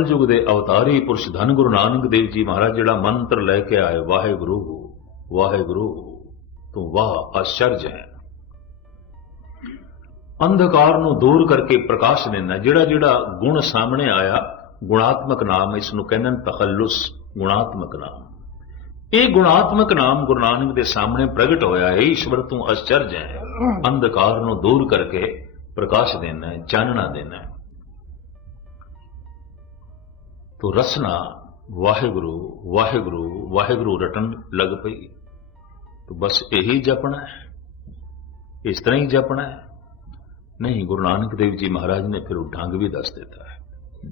ਯੁਗ ਦੇ ਅਵਤਾਰੀ ਪੁਰਸ਼ ਧੰਨ ਗੁਰੂ ਨਾਨਕ ਦੇਵ ਜੀ ਮਹਾਰਾਜ, ਜਿਹੜਾ ਮੰਤਰ ਲੈ ਕੇ ਆਏ, ਵਾਹਿਗੁਰੂ ਵਾਹਿਗੁਰੂ, ਤੂੰ ਵਾਹ ਆਸ਼ਰਜ ਹੈ। ਅੰਧਕਾਰ ਨੂੰ ਦੂਰ ਕਰਕੇ ਪ੍ਰਕਾਸ਼ ਦੇਣਾ ਜਿਹੜਾ ਜਿਹੜਾ ਗੁਣ ਸਾਹਮਣੇ ਆਇਆ, ਗੁਣਾਤਮਕ ਨਾਮ ਇਸ ਨੂੰ ਕਹਿੰਦੇ ਨੇ ਤਖੱਲੁਸ, ਗੁਣਾਤਮਕ ਨਾਮ। ਇਹ ਗੁਣਾਤਮਕ ਨਾਮ ਗੁਰੂ ਨਾਨਕ ਦੇ ਸਾਹਮਣੇ ਪ੍ਰਗਟ ਹੋਇਆ ਹੈ ਈਸ਼ਵਰ ਤੂੰ ਅਚਰਜ ਹੈ। ਅੰਧਕਾਰ ਨੂੰ ਦੂਰ ਕਰਕੇ ਪ੍ਰਕਾਸ਼ ਦੇਣਾ ਹੈ, ਚਾਨਣਾ ਦੇਣਾ ਹੈ। ਤੋ ਰਸਨਾ, ਵਾਹਿਗੁਰੂ ਵਾਹਿਗੁਰੂ ਵਾਹਿਗੁਰੂ ਰਟਣ ਲੱਗ ਪਈ। ਤੋ ਬਸ ਇਹੀ ਜਪਣਾ ਹੈ, ਇਸ ਤਰ੍ਹਾਂ ਹੀ ਜਪਣਾ ਹੈ। ਨਹੀਂ, ਗੁਰੂ ਨਾਨਕ ਦੇਵ ਜੀ ਮਹਾਰਾਜ ਨੇ ਫਿਰ ਉਹ ਢੰਗ ਵੀ ਦੱਸ ਦਿੱਤਾ ਹੈ।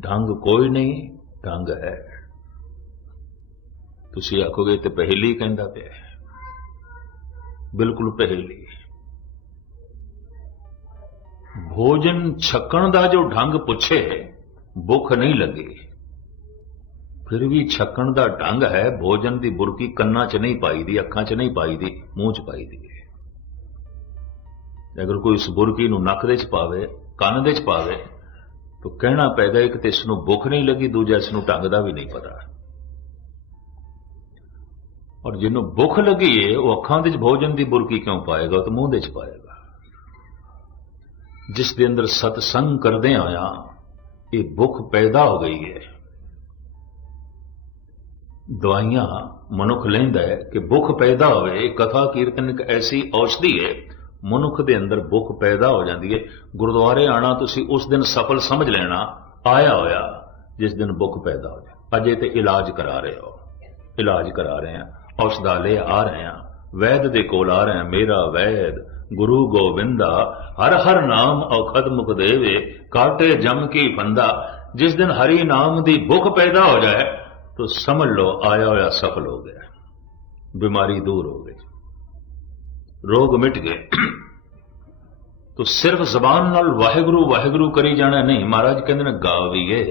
ਢੰਗ ਕੋਈ ਨਹੀਂ ਢੰਗ ਹੈ। ਤੁਸੀਂ ਆਖੋਗੇ ਤੇ ਪਹਿਲੀ ਕਹਿੰਦਾ ਪਿਆ ਬਿਲਕੁਲ ਪਹਿਲੀ। ਭੋਜਨ ਛਕਣ ਦਾ ਜੋ ਢੰਗ ਪੁੱਛੇ, ਭੁੱਖ ਨਹੀਂ ਲੱਗੇ। ਫਿਰ ਵੀ ਛਕਣ ਦਾ ਢੰਗ ਹੈ, ਭੋਜਨ ਦੀ ਬੁਰਕੀ ਕੰਨਾਂ 'ਚ ਨਹੀਂ ਪਾਈ ਦੀ, ਅੱਖਾਂ 'ਚ ਨਹੀਂ ਪਾਈ ਦੀ, ਮੂੰਹ 'ਚ ਪਾਈ ਦੀ ਅਗਰ ਕੋਈ ਇਸ ਬੁਰਕੀ ਨੂੰ ਨੱਕ ਦੇ 'ਚ ਪਾਵੇ, ਕੰਨ ਦੇ 'ਚ ਪਾਵੇ, ਤਾਂ ਕਹਿਣਾ ਪੈਦਾ ਇੱਕ ਤੇ ਇਸ ਨੂੰ ਭੁੱਖ ਨਹੀਂ ਲੱਗੀ, ਦੂਜਾ ਇਸ ਨੂੰ ਢੰਗ ਦਾ ਵੀ ਨਹੀਂ ਪਤਾ। ਔਰ ਜਿਹਨੂੰ ਭੁੱਖ ਲੱਗੀ ਏ, ਉਹ ਅੱਖਾਂ ਦੇ 'ਚ ਭੋਜਨ ਦੀ ਬੁਰਕੀ ਕਿਉਂ ਪਾਏਗਾ? ਉਹ ਤਾਂ ਮੂੰਹ ਦੇ 'ਚ ਪਾਏਗਾ। ਜਿਸ ਦੇ ਅੰਦਰ ਸਤਸੰਗ ਕਰਦੇ ਆਇਆ, ਇਹ ਭੁੱਖ ਪੈਦਾ ਹੋ ਗਈ ਹੈ ਦਵਾਈਆਂ ਮਨੁੱਖ ਲੈਂਦਾ ਹੈ ਕਿ ਭੁੱਖ ਪੈਦਾ ਹੋਵੇ ਕਥਾ ਕੀਰਤਨ ਇੱਕ ਐਸੀ ਔਸ਼ਧੀ ਹੈ, ਮਨੁੱਖ ਦੇ ਅੰਦਰ ਭੁੱਖ ਪੈਦਾ ਹੋ ਜਾਂਦੀ ਹੈ। ਗੁਰਦੁਆਰੇ ਆਣਾ ਤੁਸੀਂ ਉਸ ਦਿਨ ਸਫਲ ਸਮਝ ਲੈਣਾ, ਆਇਆ ਹੋਇਆ, ਜਿਸ ਦਿਨ ਭੁੱਖ ਪੈਦਾ ਹੋ ਜਾਏ। ਅਜੇ ਤੇ ਇਲਾਜ ਕਰਾ ਰਹੇ ਹੋ। ਇਲਾਜ ਕਰਾ ਰਹੇ ਆ ਔਸ਼ਧਾਲੇ ਆ ਰਹੇ ਆ ਵੈਦ ਦੇ ਕੋਲ ਆ ਰਹੇ ਆ ਮੇਰਾ ਵੈਦ, ਗੁਰੂ ਗੋਬਿੰਦਾ, ਹਰ ਹਰ ਨਾਮ ਔਖਦ ਮੁਖ ਦੇਵੇ, ਕਾਟੇ ਜਮ ਕੀ ਫੰਦਾ। ਜਿਸ ਦਿਨ ਹਰੀ ਨਾਮ ਦੀ ਭੁੱਖ ਪੈਦਾ ਹੋ ਜਾਏ तो समझ लो आया होया सफल हो गया बीमारी दूर हो गई रोग मिट गए तो सिर्फ जबान नाल वाहेगुरु वाहेगुरु करी जाना नहीं महाराज कहते ने गावीए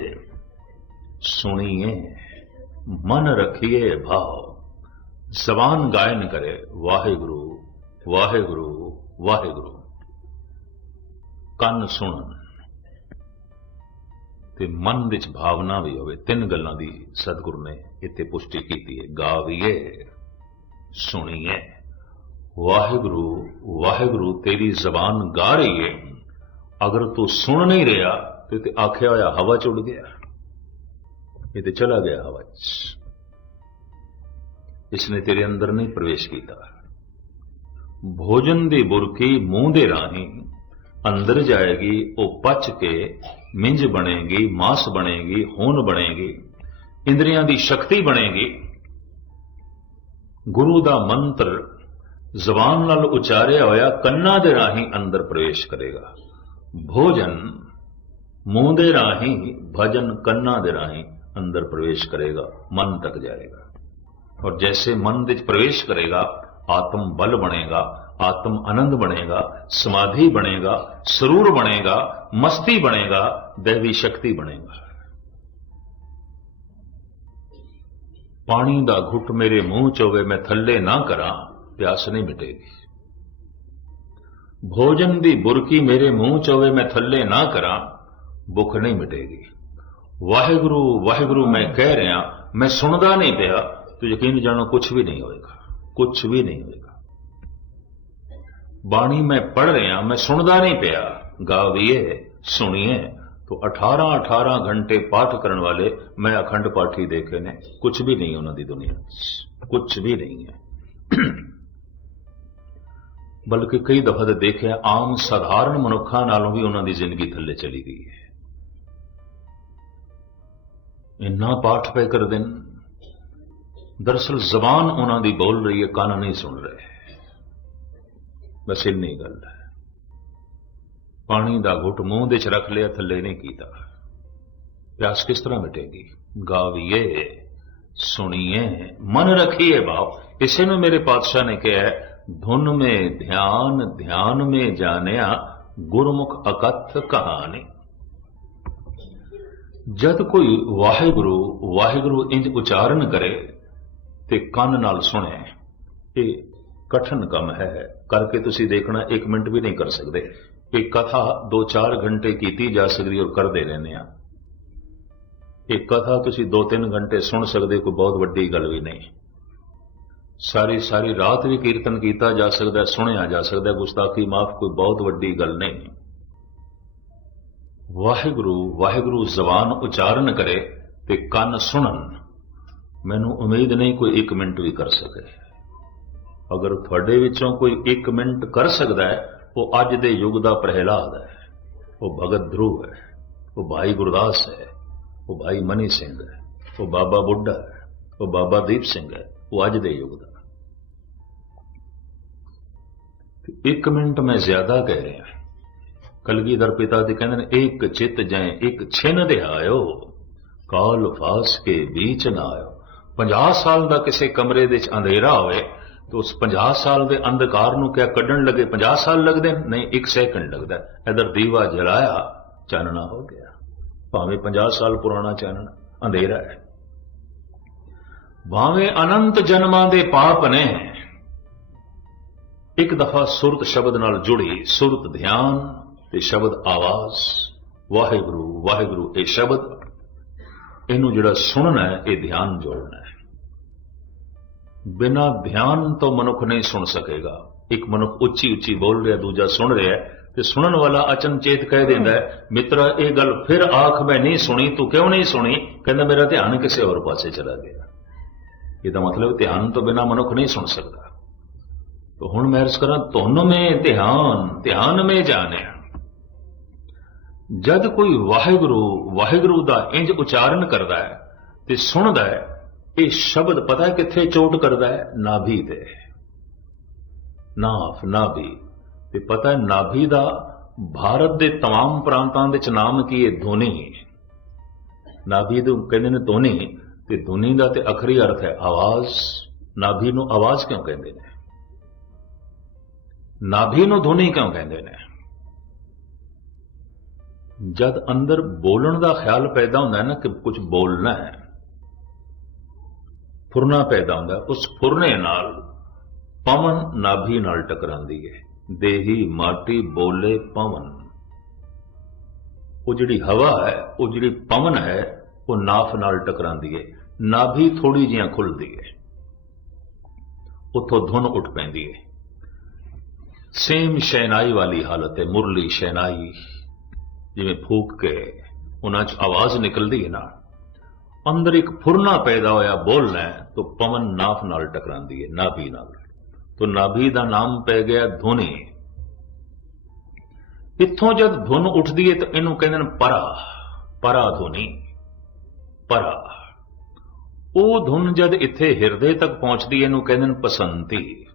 सुनिए मन रखिए भाव जबान गायन करे वाहेगुरु वाहेगुरु वाहेगुरु ਕੰਨ ਸੁਣਨ ਤੇ ਮਨ ਵਿੱਚ ਭਾਵਨਾ ਵੀ ਹੋਵੇ, ਤਿੰਨ ਗੱਲਾਂ ਦੀ ਸਤਿਗੁਰੂ ਨੇ ਇੱਥੇ ਪੁਸ਼ਟੀ ਕੀਤੀ ਹੈ। ਗਾਵੀਏ, ਸੁਣੀਏ, ਵਾਹਿਗੁਰੂ ਵਾਹਿਗੁਰੂ, ਤੇਰੀ ਜ਼ਬਾਨ ਗਾ ਰਹੀ ਹੈ ਅਗਰ ਤੂੰ ਸੁਣ ਨਹੀਂ ਰਿਹਾ, ਤੇ ਤੇ ਆਖਿਆ ਹੋਇਆ ਹਵਾ ਚ ਉੱਡ ਗਿਆ। ਇਹ ਤੇ ਚਲਾ ਗਿਆ ਹਵਾ ਚ। ਇਸਨੇ ਤੇਰੇ ਅੰਦਰ ਨਹੀਂ ਪ੍ਰਵੇਸ਼ ਕੀਤਾ। ਭੋਜਨ ਦੀ ਬੁਰਕੀ ਮੂੰਹ ਦੇ ਰਾਹੀਂ ਅੰਦਰ ਜਾਏਗੀ, ਉਹ ਪਚ ਕੇ ਮਿੰਜ ਬਣੇਗੀ, ਮਾਸ ਬਣੇਗੀ, ਹੋਨ ਬਣੇਗੀ, ਇੰਦਰੀਆਂ ਦੀ ਸ਼ਕਤੀ ਬਣੇਗੀ। ਗੁਰੂ ਦਾ ਮੰਤਰ ਜ਼ਬਾਨ ਨਾਲ ਉਚਾਰਿਆ ਹੋਇਆ ਕੰਨਾਂ ਦੇ ਰਾਹੀਂ ਅੰਦਰ ਪ੍ਰਵੇਸ਼ ਕਰੇਗਾ। ਭੋਜਨ ਮੂੰਹ ਦੇ ਰਾਹੀਂ, ਭਜਨ ਕੰਨਾਂ ਦੇ ਰਾਹੀਂ ਅੰਦਰ ਪ੍ਰਵੇਸ਼ ਕਰੇਗਾ, ਮਨ ਤੱਕ ਜਾਏਗਾ। ਔਰ ਜੈਸੇ ਮਨ ਵਿੱਚ ਪ੍ਰਵੇਸ਼ ਕਰੇਗਾ, ਆਤਮ ਬਲ ਬਣੇਗਾ आत्म आनंद बनेगा समाधि बनेगा सरूर बनेगा मस्ती बनेगा दैवी शक्ति बनेगा ਪਾਣੀ ਦਾ ਘੁੱਟ ਮੇਰੇ ਮੂੰਹ ਚ ਹੋਵੇ ਮੈਂ ਥੱਲੇ ਨਾ ਕਰਾਂ ਪਿਆਸ ਨਹੀਂ ਮਿਟੇਗੀ ਭੋਜਨ ਦੀ ਬੁਰਕੀ ਮੇਰੇ ਮੂੰਹ ਚ ਹੋਵੇ ਮੈਂ ਥੱਲੇ ਨਾ ਕਰਾਂ ਭੁੱਖ ਨਹੀਂ ਮਿਟੇਗੀ ਵਾਹਿਗੁਰੂ ਵਾਹਿਗੁਰੂ ਮੈਂ ਕਹਿ ਰਿਹਾ ਮੈਂ ਸੁਣਦਾ ਨਹੀਂ ਪਿਆ ਤੂੰ ਯਕੀਨ ਜਾਣੋ ਕੁਝ ਵੀ ਨਹੀਂ ਹੋਏਗਾ ਕੁਝ ਵੀ ਨਹੀਂ ਹੋਏਗਾ ਬਾਣੀ ਮੈਂ ਪੜ ਰਿਹਾ ਮੈਂ ਸੁਣਦਾ ਨਹੀਂ ਪਿਆ ਗਾਵੀਏ ਸੁਣੀਏ तो 18 18 घंटे पाठ करने वाले मैं अखंड पाठी देखे ने कुछ भी नहीं उन्होंने दुनिया कुछ भी नहीं है ਬਲਕਿ ਕਈ ਦਫਾ ਤੇ ਦੇਖਿਆ ਆਮ ਸਾਧਾਰਨ ਮਨੁੱਖਾਂ ਨਾਲੋਂ ਵੀ ਉਹਨਾਂ ਦੀ ਜ਼ਿੰਦਗੀ ਥੱਲੇ ਚਲੀ ਗਈ ਹੈ ਇੰਨਾ ਪਾਠ ਪੈ ਕਰਦੇ ਨੇ ਦਰਸਲ ਜ਼ਬਾਨ ਉਹਨਾਂ ਦੀ ਬੋਲ ਰਹੀ ਹੈ ਕੰਨ ਨਹੀਂ ਸੁਣ ਰਹੇ ਬਸ ਇੰਨੀ ਗੱਲ ਹੈ ਪਾਣੀ ਦਾ ਘੁੱਟ ਮੂੰਹ ਦੇ ਚ ਰੱਖ ਲਿਆ, ਥੱਲੇ ਨਹੀਂ ਕੀਤਾ। ਪਿਆਸ ਕਿਸ ਤਰ੍ਹਾਂ ਮਿਟੇਗੀ? ਗਾਵੀਏ, ਸੁਣੀਏ, ਮਨ ਰੱਖੀਏ ਭਾਵ ਇਸੇ ਨੂੰ ਮੇਰੇ ਪਾਤਸ਼ਾਹ ਨੇ ਕਿਹਾ, ਧੁਨ ਮੇ ਧਿਆਨ ਧਿਆਨ ਮੇ ਜਾਣਿਆ, ਗੁਰਮੁਖ ਅਕਥ ਕਹਾਣੀ। ਜਦ ਕੋਈ ਵਾਹਿਗੁਰੂ ਵਾਹਿਗੁਰੂ ਇੰਜ ਉਚਾਰਨ ਕਰੇ ਤੇ ਕੰਨ ਨਾਲ ਸੁਣੇ, ਇਹ ਕਠਨ ਕੰਮ ਹੈ ਕਰਕੇ ਤੁਸੀਂ ਦੇਖਣਾ 1 ਮਿੰਟ ਵੀ ਨਹੀਂ ਕਰ ਸਕਦੇ। ਇਹ ਕਥਾ 2-4 ਘੰਟੇ ਕੀਤੀ ਜਾ ਸਕਦੀ ਔਰ ਕਰਦੇ ਰਹਿੰਦੇ ਆ ਇਹ ਕਥਾ ਤੁਸੀਂ 2-3 ਘੰਟੇ ਸੁਣ ਸਕਦੇ, ਕੋਈ ਬਹੁਤ ਵੱਡੀ ਗੱਲ ਵੀ ਨਹੀਂ। ਸਾਰੀ ਸਾਰੀ ਰਾਤ ਵੀ ਕੀਰਤਨ ਕੀਤਾ ਜਾ ਸਕਦਾ, ਸੁਣਿਆ ਜਾ ਸਕਦਾ, ਗੁਸਤਾਖੀ ਮਾਫ ਕੋਈ ਬਹੁਤ ਵੱਡੀ ਗੱਲ ਨਹੀਂ। ਵਾਹਿਗੁਰੂ ਵਾਹਿਗੁਰੂ ਜ਼ਬਾਨ ਉਚਾਰਨ ਕਰੇ ਤੇ ਕੰਨ ਸੁਣਨ। ਮੈਨੂੰ ਉਮੀਦ ਨਹੀਂ ਕੋਈ 1 ਮਿੰਟ ਵੀ ਕਰ ਸਕੇ। ਅਗਰ ਤੁਹਾਡੇ ਵਿੱਚੋਂ ਕੋਈ 1 ਮਿੰਟ ਕਰ ਸਕਦਾ ਹੈ, ਉਹ ਅੱਜ ਦੇ ਯੁੱਗ ਦਾ ਪ੍ਰਹਿਲਾਦ ਹੈ। ਉਹ ਭਗਤ ਧਰੂ ਹੈ। ਉਹ ਭਾਈ ਗੁਰਦਾਸ ਹੈ। ਉਹ ਭਾਈ ਮਨੀ ਸਿੰਘ ਹੈ। ਉਹ ਬਾਬਾ ਬੁੱਢਾ ਹੈ। ਉਹ ਬਾਬਾ ਦੀਪ ਸਿੰਘ ਹੈ। ਉਹ ਅੱਜ ਦੇ ਯੁੱਗ ਦਾ। ਤੇ ਇੱਕ ਮਿੰਟ ਮੈਂ ਜ਼ਿਆਦਾ ਕਹਿ ਰਿਹਾ। ਕਲਗੀਧਰ ਪਿਤਾ ਦੇ ਕਹਿੰਦੇ ਨੇ, ਇੱਕ ਚਿੱਤ ਜੈ ਇੱਕ ਛਿਨ ਦੇ ਆਇਓ ਕਾਲ ਫਾਸ ਕੇ ਵਿੱਚ ਨਾ ਆਇਓ। 50 ਸਾਲ ਦਾ ਕਿਸੇ ਕਮਰੇ ਦੇ ਵਿੱਚ ਅੰਧੇਰਾ ਹੋਵੇ ਤੇ ਉਸ 50 ਸਾਲ ਦੇ ਅੰਧਕਾਰ ਨੂੰ ਕਿਆ ਕੱਢਣ ਲੱਗੇ? 50 ਸਾਲ ਲੱਗਦੇ ਨਹੀਂ 1 ਸੈਕਿੰਡ ਲੱਗਦਾ ਇਧਰ ਦੀਵਾ ਜਲਾਇਆ, ਚਾਨਣਾ ਹੋ ਗਿਆ। ਭਾਵੇਂ 50 ਸਾਲ ਪੁਰਾਣਾ ਚਾਨਣਾ, ਅੰਧੇਰਾ ਹੈ। ਭਾਵੇਂ ਅਨੰਤ ਜਨਮਾਂ ਦੇ ਪਾਪ ਨੇ, ਇੱਕ ਦਫਾ ਸੁਰਤ ਸ਼ਬਦ ਨਾਲ ਜੁੜੀ, ਸੁਰਤ ਧਿਆਨ ਤੇ ਸ਼ਬਦ ਆਵਾਜ਼। ਵਾਹਿਗੁਰੂ ਵਾਹਿਗੁਰੂ, ਇਹ ਸ਼ਬਦ। ਇਹਨੂੰ ਜਿਹੜਾ ਸੁਣਨਾ ਹੈ, ਇਹ ਧਿਆਨ ਜੋੜਨਾ ਹੈ। ਬਿਨਾ ਧਿਆਨ ਤੋਂ ਮਨੁੱਖ ਨਹੀਂ ਸੁਣ ਸਕੇਗਾ। ਇੱਕ ਮਨੁੱਖ ਉੱਚੀ ਉੱਚੀ ਬੋਲ ਰਿਹਾ, ਦੂਜਾ ਸੁਣ ਰਿਹਾ ਤੇ ਸੁਣਨ ਵਾਲਾ ਅਚਨਚੇਤ ਕਹਿ ਦਿੰਦਾ ਹੈ, ਮਿੱਤਰਾ, ਇਹ ਗੱਲ ਫਿਰ ਆਖ, ਮੈਂ ਨਹੀਂ ਸੁਣੀ, ਤੂੰ ਕਿਉਂ ਨਹੀਂ ਸੁਣੀ? ਕਹਿੰਦਾ, ਮੇਰਾ ਧਿਆਨ ਕਿਸੇ ਹੋਰ ਪਾਸੇ ਚਲਾ ਗਿਆ। ਇਹਦਾ ਮਤਲਬ ਧਿਆਨ ਤੋਂ ਬਿਨਾ ਮਨੁੱਖ ਨਹੀਂ ਸੁਣ ਸਕਦਾ। तो ਹੁਣ ਮੈਂ ਅਰਜ਼ ਕਰਾਂ, ਤੁਹਾਨੂੰ ਮੈਂ ਧਿਆਨ ਧਿਆਨ ਮੈਂ ਜਾਣਿਆ। ਜਦ ਕੋਈ ਵਾਹਿਗੁਰੂ ਵਾਹਿਗੁਰੂ ਦਾ ਇੰਜ ਉਚਾਰਨ ਕਰਦਾ ਹੈ ਤੇ ਸੁਣਦਾ ਹੈ ਇਹ ਸ਼ਬਦ ਪਤਾ ਹੈ ਕਿੱਥੇ ਚੋਟ ਕਰਦਾ ਹੈ ਨਾਭੀ ਤੇ ਨਾਫ ਨਾਭੀ ਤੇ ਪਤਾ ਹੈ ਨਾਭੀ ਦਾ ਭਾਰਤ ਦੇ तमाम ਪ੍ਰਾਂਤਾਂ ਵਿੱਚ ਨਾਮ ਕੀ ਹੈ ਧੁਨੀ ਨਾਭੀ ਨੂੰ ਕਹਿੰਦੇ ਨੇ ਧੁਨੀ ਤੇ ਧੁਨੀ ਦਾ ਤੇ ਅਖਰੀ ਅਰਥ ਹੈ ਆਵਾਜ਼ ਨਾਭੀ ਨੂੰ ਆਵਾਜ਼ ਕਿਉਂ ਕਹਿੰਦੇ ਨੇ ਨਾਭੀ ਨੂੰ ਧੁਨੀ ਕਿਉਂ ਕਹਿੰਦੇ ਨੇ ਜਦ ਅੰਦਰ ਬੋਲਣ ਦਾ ਖਿਆਲ ਪੈਦਾ ਹੁੰਦਾ ਹੈ ਨਾ ਕਿ ਕੁਝ ਬੋਲਣਾ ਹੈ ਫੁਰਨਾ ਪੈਦਾ ਹੁੰਦਾ, ਉਸ ਫੁਰਨੇ ਨਾਲ ਪਵਨ ਨਾਭੀ ਨਾਲ ਟਕਰਾਉਂਦੀ ਹੈ। ਦੇਹੀ ਮਾਟੀ ਬੋਲੇ ਪਵਨ। ਉਹ ਜਿਹੜੀ ਹਵਾ ਹੈ, ਉਹ ਜਿਹੜੀ ਪਵਨ ਹੈ, ਉਹ ਨਾਫ ਨਾਲ ਟਕਰਾਉਂਦੀ ਹੈ। ਨਾਭੀ ਥੋੜੀ ਜਿਹਾ ਖੁੱਲਦੀ ਹੈ। ਉੱਥੋਂ ਧੁਨ ਉੱਠ ਪੈਂਦੀ ਹੈ। ਸੇਮ ਸ਼ੈਨਾਈ ਵਾਲੀ ਹਾਲਤ ਹੈ, ਮੁਰਲੀ ਸ਼ੈਨਾਈ ਜਿਵੇਂ ਫੂਕ ਕੇ, ਉਹਨਾਂ 'ਚ ਆਵਾਜ਼ ਨਿਕਲਦੀ ਹੈ ਨਾ ਅੰਦਰ ਇੱਕ ਫੁਰਨਾ ਪੈਦਾ ਹੋਇਆ ਬੋਲਣਾ ਹੈ ਤਾਂ ਪਵਨ ਨਾਫ ਨਾਲ ਟਕਰਾਂਦੀ ਹੈ ਨਾਭੀ ਨਾਲ। ਤਾਂ ਨਾਭੀ ਦਾ ਨਾਮ ਪੈ ਗਿਆ ਧੁਨੀ। ਇੱਥੋਂ ਜਦ ਧੁਨ ਉੱਠਦੀ ਹੈ ਤਾਂ ਇਹਨੂੰ ਕਹਿੰਦੇ ਨੇ ਪਰਾ ਪਰਾ ਧੁਨੀ, ਪਰਾ। ਉਹ ਧੁਨ ਜਦ ਇੱਥੇ ਹਿਰਦੇ ਤੱਕ ਪਹੁੰਚਦੀ ਹੈ ਇਹਨੂੰ ਕਹਿੰਦੇ ਨੇ ਪਸੰਤੀ।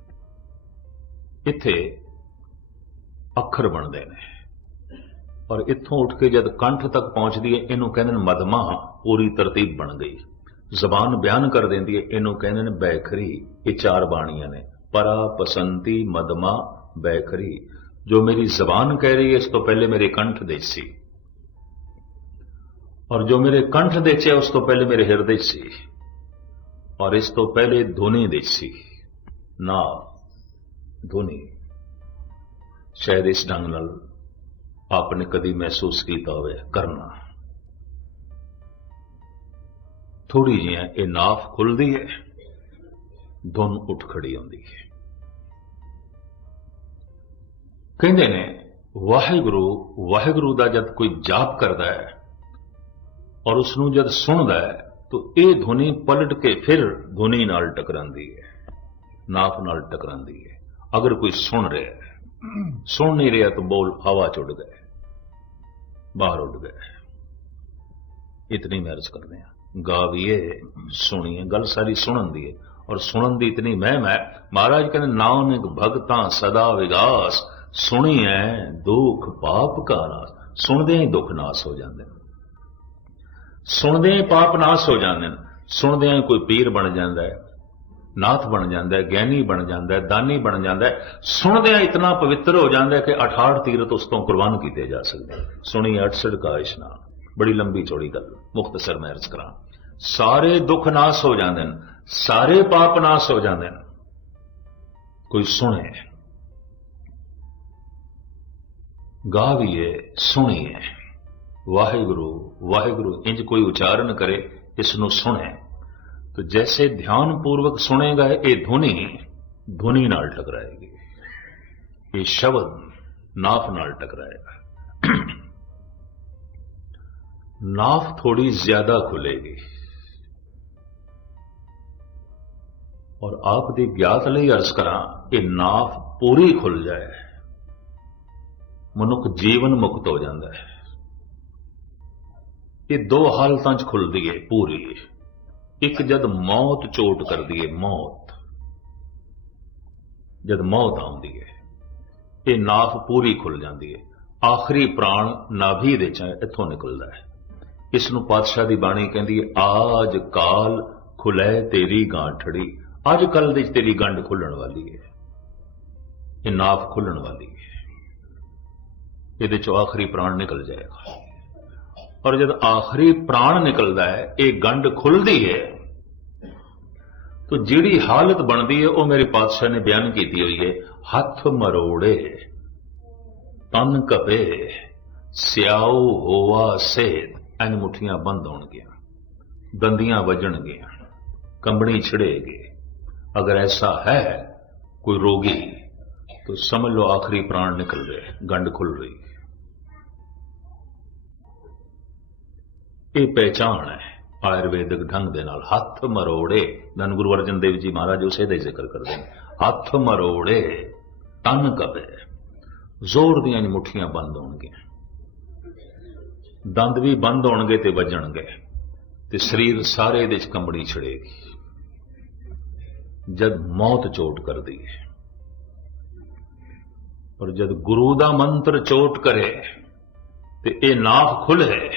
ਇੱਥੇ ਅੱਖਰ ਬਣਦੇ ਨੇ। ਔਰ ਇੱਥੋਂ ਉੱਠ ਕੇ ਜਦ ਕੰਠ ਤੱਕ ਪਹੁੰਚਦੀ ਹੈ ਇਹਨੂੰ ਕਹਿੰਦੇ ਨੇ ਮਦਮਾ, ਪੂਰੀ ਤਰਤੀਬ ਬਣ ਗਈ। ਜ਼ਬਾਨ ਬਿਆਨ ਕਰ ਦਿੰਦੀ ਹੈ ਇਹਨੂੰ ਕਹਿੰਦੇ ਨੇ ਬੈਖਰੀ, ਇਹ ਚਾਰ ਬਾਣੀਆਂ ਨੇ। ਪਰਾ, ਪਸੰਤੀ, ਮਦਮਾ, ਬੈਖਰੀ। ਜੋ ਮੇਰੀ ਜ਼ਬਾਨ ਕਹਿ ਰਹੀ ਹੈ ਇਸ ਤੋਂ ਪਹਿਲੇ ਮੇਰੇ ਕੰਠ ਦੇ ਸੀ ਔਰ ਜੋ ਮੇਰੇ ਕੰਠ ਦੇ ਚ ਉਸ ਤੋਂ ਪਹਿਲੇ ਮੇਰੇ ਹਿਰਦੇ ਸੀ। ਔਰ ਇਸ ਤੋਂ ਪਹਿਲੇ ਧੁਨੀ ਦੇ ਸੀ ਨਾ, ਧੁਨੀ। ਸ਼ਾਇਦ ਇਸ ਢੰਗ ਨਾਲ ਆਪਨੇ ਕਦੀ ਮਹਿਸੂਸ ਕੀਤਾ ਹੋਵੇ, ਕਰਨਾ। ਥੋੜੀ ਜਿਹੀ ਇਹ ਨਾਫ ਖੁੱਲਦੀ ਹੈ ਧੁਨ ਉੱਠ ਖੜੀ ਹੁੰਦੀ ਹੈ ਕਹਿੰਦੇ ਨੇ, ਵਾਹਿਗੁਰੂ ਵਾਹਿਗੁਰੂ ਦਾ ਜਦ ਕੋਈ ਜਾਪ ਕਰਦਾ ਹੈ ਔਰ ਉਸ ਨੂੰ ਜਦ ਸੁਣਦਾ ਹੈ, ਤਾਂ ਇਹ ਧੁਨੀ ਪਲਟ ਕੇ ਫਿਰ ਧੁਨੀ ਨਾਲ ਟਕਰਾਂਦੀ ਹੈ ਨਾਫ ਨਾਲ ਟਕਰਾਂਦੀ ਹੈ ਅਗਰ ਕੋਈ ਸੁਣ ਰਿਹਾ ਹੈ, ਸੁਣ ਨਹੀਂ ਰਿਹਾ ਤਾਂ ਬੋਲ ਹਵਾ ਚ ਗਏ ਬਾਹਰ ਉੱਡ ਗਏ। ਇਤਨੀ ਮਹਿਰਜ ਕਰਦੇ ਆ ਗਾਵੀਏ ਸੁਣੀਏ ਗੱਲ ਸਾਰੀ ਸੁਣਨ ਦੀ ਹੈ। ਔਰ ਸੁਣਨ ਦੀ ਇਤਨੀ ਮਹਿਮ ਹੈ। ਮਹਾਰਾਜ ਕਹਿੰਦੇ, ਨਾਨਕ ਭਗਤਾਂ ਸਦਾ ਵਿਗਾਸ ਸੁਣੀ ਸੁਣੀਐ ਦੁਖ ਪਾਪ ਕਾ ਨਾਸ। ਸੁਣਦੇ ਹੀ ਦੁੱਖ ਨਾਸ ਹੋ ਜਾਂਦੇ ਨੇ। ਸੁਣਦੇ ਹੀ ਪਾਪ ਨਾਸ ਹੋ ਜਾਂਦੇ ਨੇ। ਸੁਣਦੇ ਹੀ ਕੋਈ ਪੀਰ ਬਣ ਜਾਂਦਾ ਹੈ। ਨਾਥ ਬਣ ਜਾਂਦਾ ਹੈ ਗਿਆਨੀ ਬਣ ਜਾਂਦਾ ਹੈ, ਦਾਨੀ ਬਣ ਜਾਂਦਾ ਹੈ। ਸੁਣਦਿਆਂ ਇਤਨਾ ਪਵਿੱਤਰ ਹੋ ਜਾਂਦਾ ਹੈ ਕਿ 68 ਤੀਰਤ ਉਸ ਤੋਂ ਕੁਰਬਾਨ ਕੀਤੇ ਜਾ ਸਕਦੇ ਸੁਣੀ 68 ਕਾ ਇਸ਼ਨਾਨ। ਬੜੀ ਲੰਬੀ ਚੌੜੀ ਗੱਲ। ਮੁਖਤਸਰ ਮੈਂ ਅਰਜ਼ ਕਰਾਂ। ਸਾਰੇ ਦੁੱਖ ਨਾਸ ਹੋ ਜਾਂਦੇ ਨੇ। ਸਾਰੇ ਪਾਪ ਨਾਸ ਹੋ ਜਾਂਦੇ ਨੇ। ਕੋਈ ਸੁਣੇ। ਗਾਵੀਏ, ਸੁਣੀਏ। ਵਾਹਿਗੁਰੂ ਵਾਹਿਗੁਰੂ, ਇੰਜ ਕੋਈ ਉਚਾਰਨ ਕਰੇ, ਇਸ ਨੂੰ ਸੁਣੇ। तो जैसे ध्यान पूर्वक सुनेगा ये धुनी धुनी नाल टकराएगी ये शब्द नाफ नाल टकराएगा नाफ थोड़ी ज्यादा खुलेगी और आप दी ज्ञात ਲਈ ਅਰਜ਼ ਕਰਾਂ ਕਿ ਨਾਫ ਪੂਰੀ ਖੁੱਲ ਜਾਏ ਮਨੁੱਖ ਜੀਵਨ ਮੁਕਤ ਹੋ ਜਾਂਦਾ ਹੈ ਇਹ ਦੋ ਹਾਲਤਾਂ 'ਚ ਖੁੱਲਦੀ ਹੈ ਪੂਰੀ ਇੱਕ ਜਦ ਮੌਤ ਚੋਟ ਕਰਦੀ ਹੈ ਮੌਤ। ਜਦ ਮੌਤ ਆਉਂਦੀ ਹੈ ਇਹ ਨਾਫ ਪੂਰੀ ਖੁੱਲ ਜਾਂਦੀ ਹੈ ਆਖਰੀ ਪ੍ਰਾਣ ਨਾਭੀ ਦੇ ਚ ਇੱਥੋਂ ਨਿਕਲਦਾ ਹੈ ਇਸ ਨੂੰ ਪਾਤਸ਼ਾਹ ਦੀ ਬਾਣੀ ਕਹਿੰਦੀ ਹੈ ਆਜ ਕਾਲ ਖੁਲੇ ਤੇਰੀ ਗਾਂਠੜੀ। ਅੱਜ ਕੱਲ ਦੇ ਤੇਰੀ ਗੰਢ ਖੁੱਲਣ ਵਾਲੀ ਹੈ ਇਹ ਨਾਫ ਖੁੱਲਣ ਵਾਲੀ ਹੈ ਇਹਦੇ ਚੋਂ ਆਖਰੀ ਪ੍ਰਾਣ ਨਿਕਲ ਜਾਏਗਾ। ਔਰ ਜਦ ਆਖਰੀ ਪ੍ਰਾਣ ਨਿਕਲਦਾ ਹੈ, ਇਹ ਗੰਢ ਖੁੱਲਦੀ ਹੈ, ਤਾਂ ਜਿਹੜੀ ਹਾਲਤ ਬਣਦੀ ਹੈ, ਉਹ ਮੇਰੇ ਪਾਤਸ਼ਾਹ ਨੇ ਬਿਆਨ ਕੀਤੀ ਹੋਈ ਹੈ, ਹੱਥ ਮਰੋੜੇ, ਤਨ ਕਪੇ, ਸਿਆਉ ਹੋਵਾ ਸੇਤ, ਐਨ ਮੁਠੀਆਂ ਬੰਦ ਹੋਣਗੀਆਂ, ਦੰਦੀਆਂ ਵੱਜਣਗੀਆਂ, ਕੰਬਣੀ ਛਿੜੇਗੀ, ਅਗਰ ਐਸਾ ਹੈ, ਕੋਈ ਰੋਗੀ, ਤਾਂ ਸਮਝ ਲਓ ਆਖਰੀ ਪ੍ਰਾਣ ਨਿਕਲ ਰਿਹਾ ਗੰਢ ਖੁੱਲ ਰਹੀ ਇਹ ਪਹਿਚਾਣ ਹੈ। ਆਯੁਰਵੈਦਿਕ ਢੰਗ ਦੇ ਨਾਲ ਹੱਥ ਮਰੋੜੇ ਧੰਨ ਗੁਰੂ ਅਰਜਨ ਦੇਵ ਜੀ ਮਹਾਰਾਜ ਉਸੇ ਦਾ ਜ਼ਿਕਰ ਕਰਦੇ ਨੇ। ਹੱਥ ਮਰੋੜੇ, ਤਨ ਕਪੇ ਜ਼ੋਰ ਦੀਆਂ ਨੀ ਬੰਦ ਹੋਣਗੀਆਂ। ਦੰਦ ਵੀ ਬੰਦ ਹੋਣਗੇ ਤੇ ਵੱਜਣਗੇ ਤੇ ਸਰੀਰ ਸਾਰੇ ਦੇ ਚ ਕੰਬਣੀ ਛੜੇਗੀ। ਜਦ ਮੌਤ ਚੋਟ ਕਰਦੀ ਹੈ ਪਰ ਜਦ ਗੁਰੂ ਦਾ ਮੰਤਰ ਚੋਟ ਕਰੇ ਤੇ ਇਹ ਨਾਫ ਖੁੱਲੇ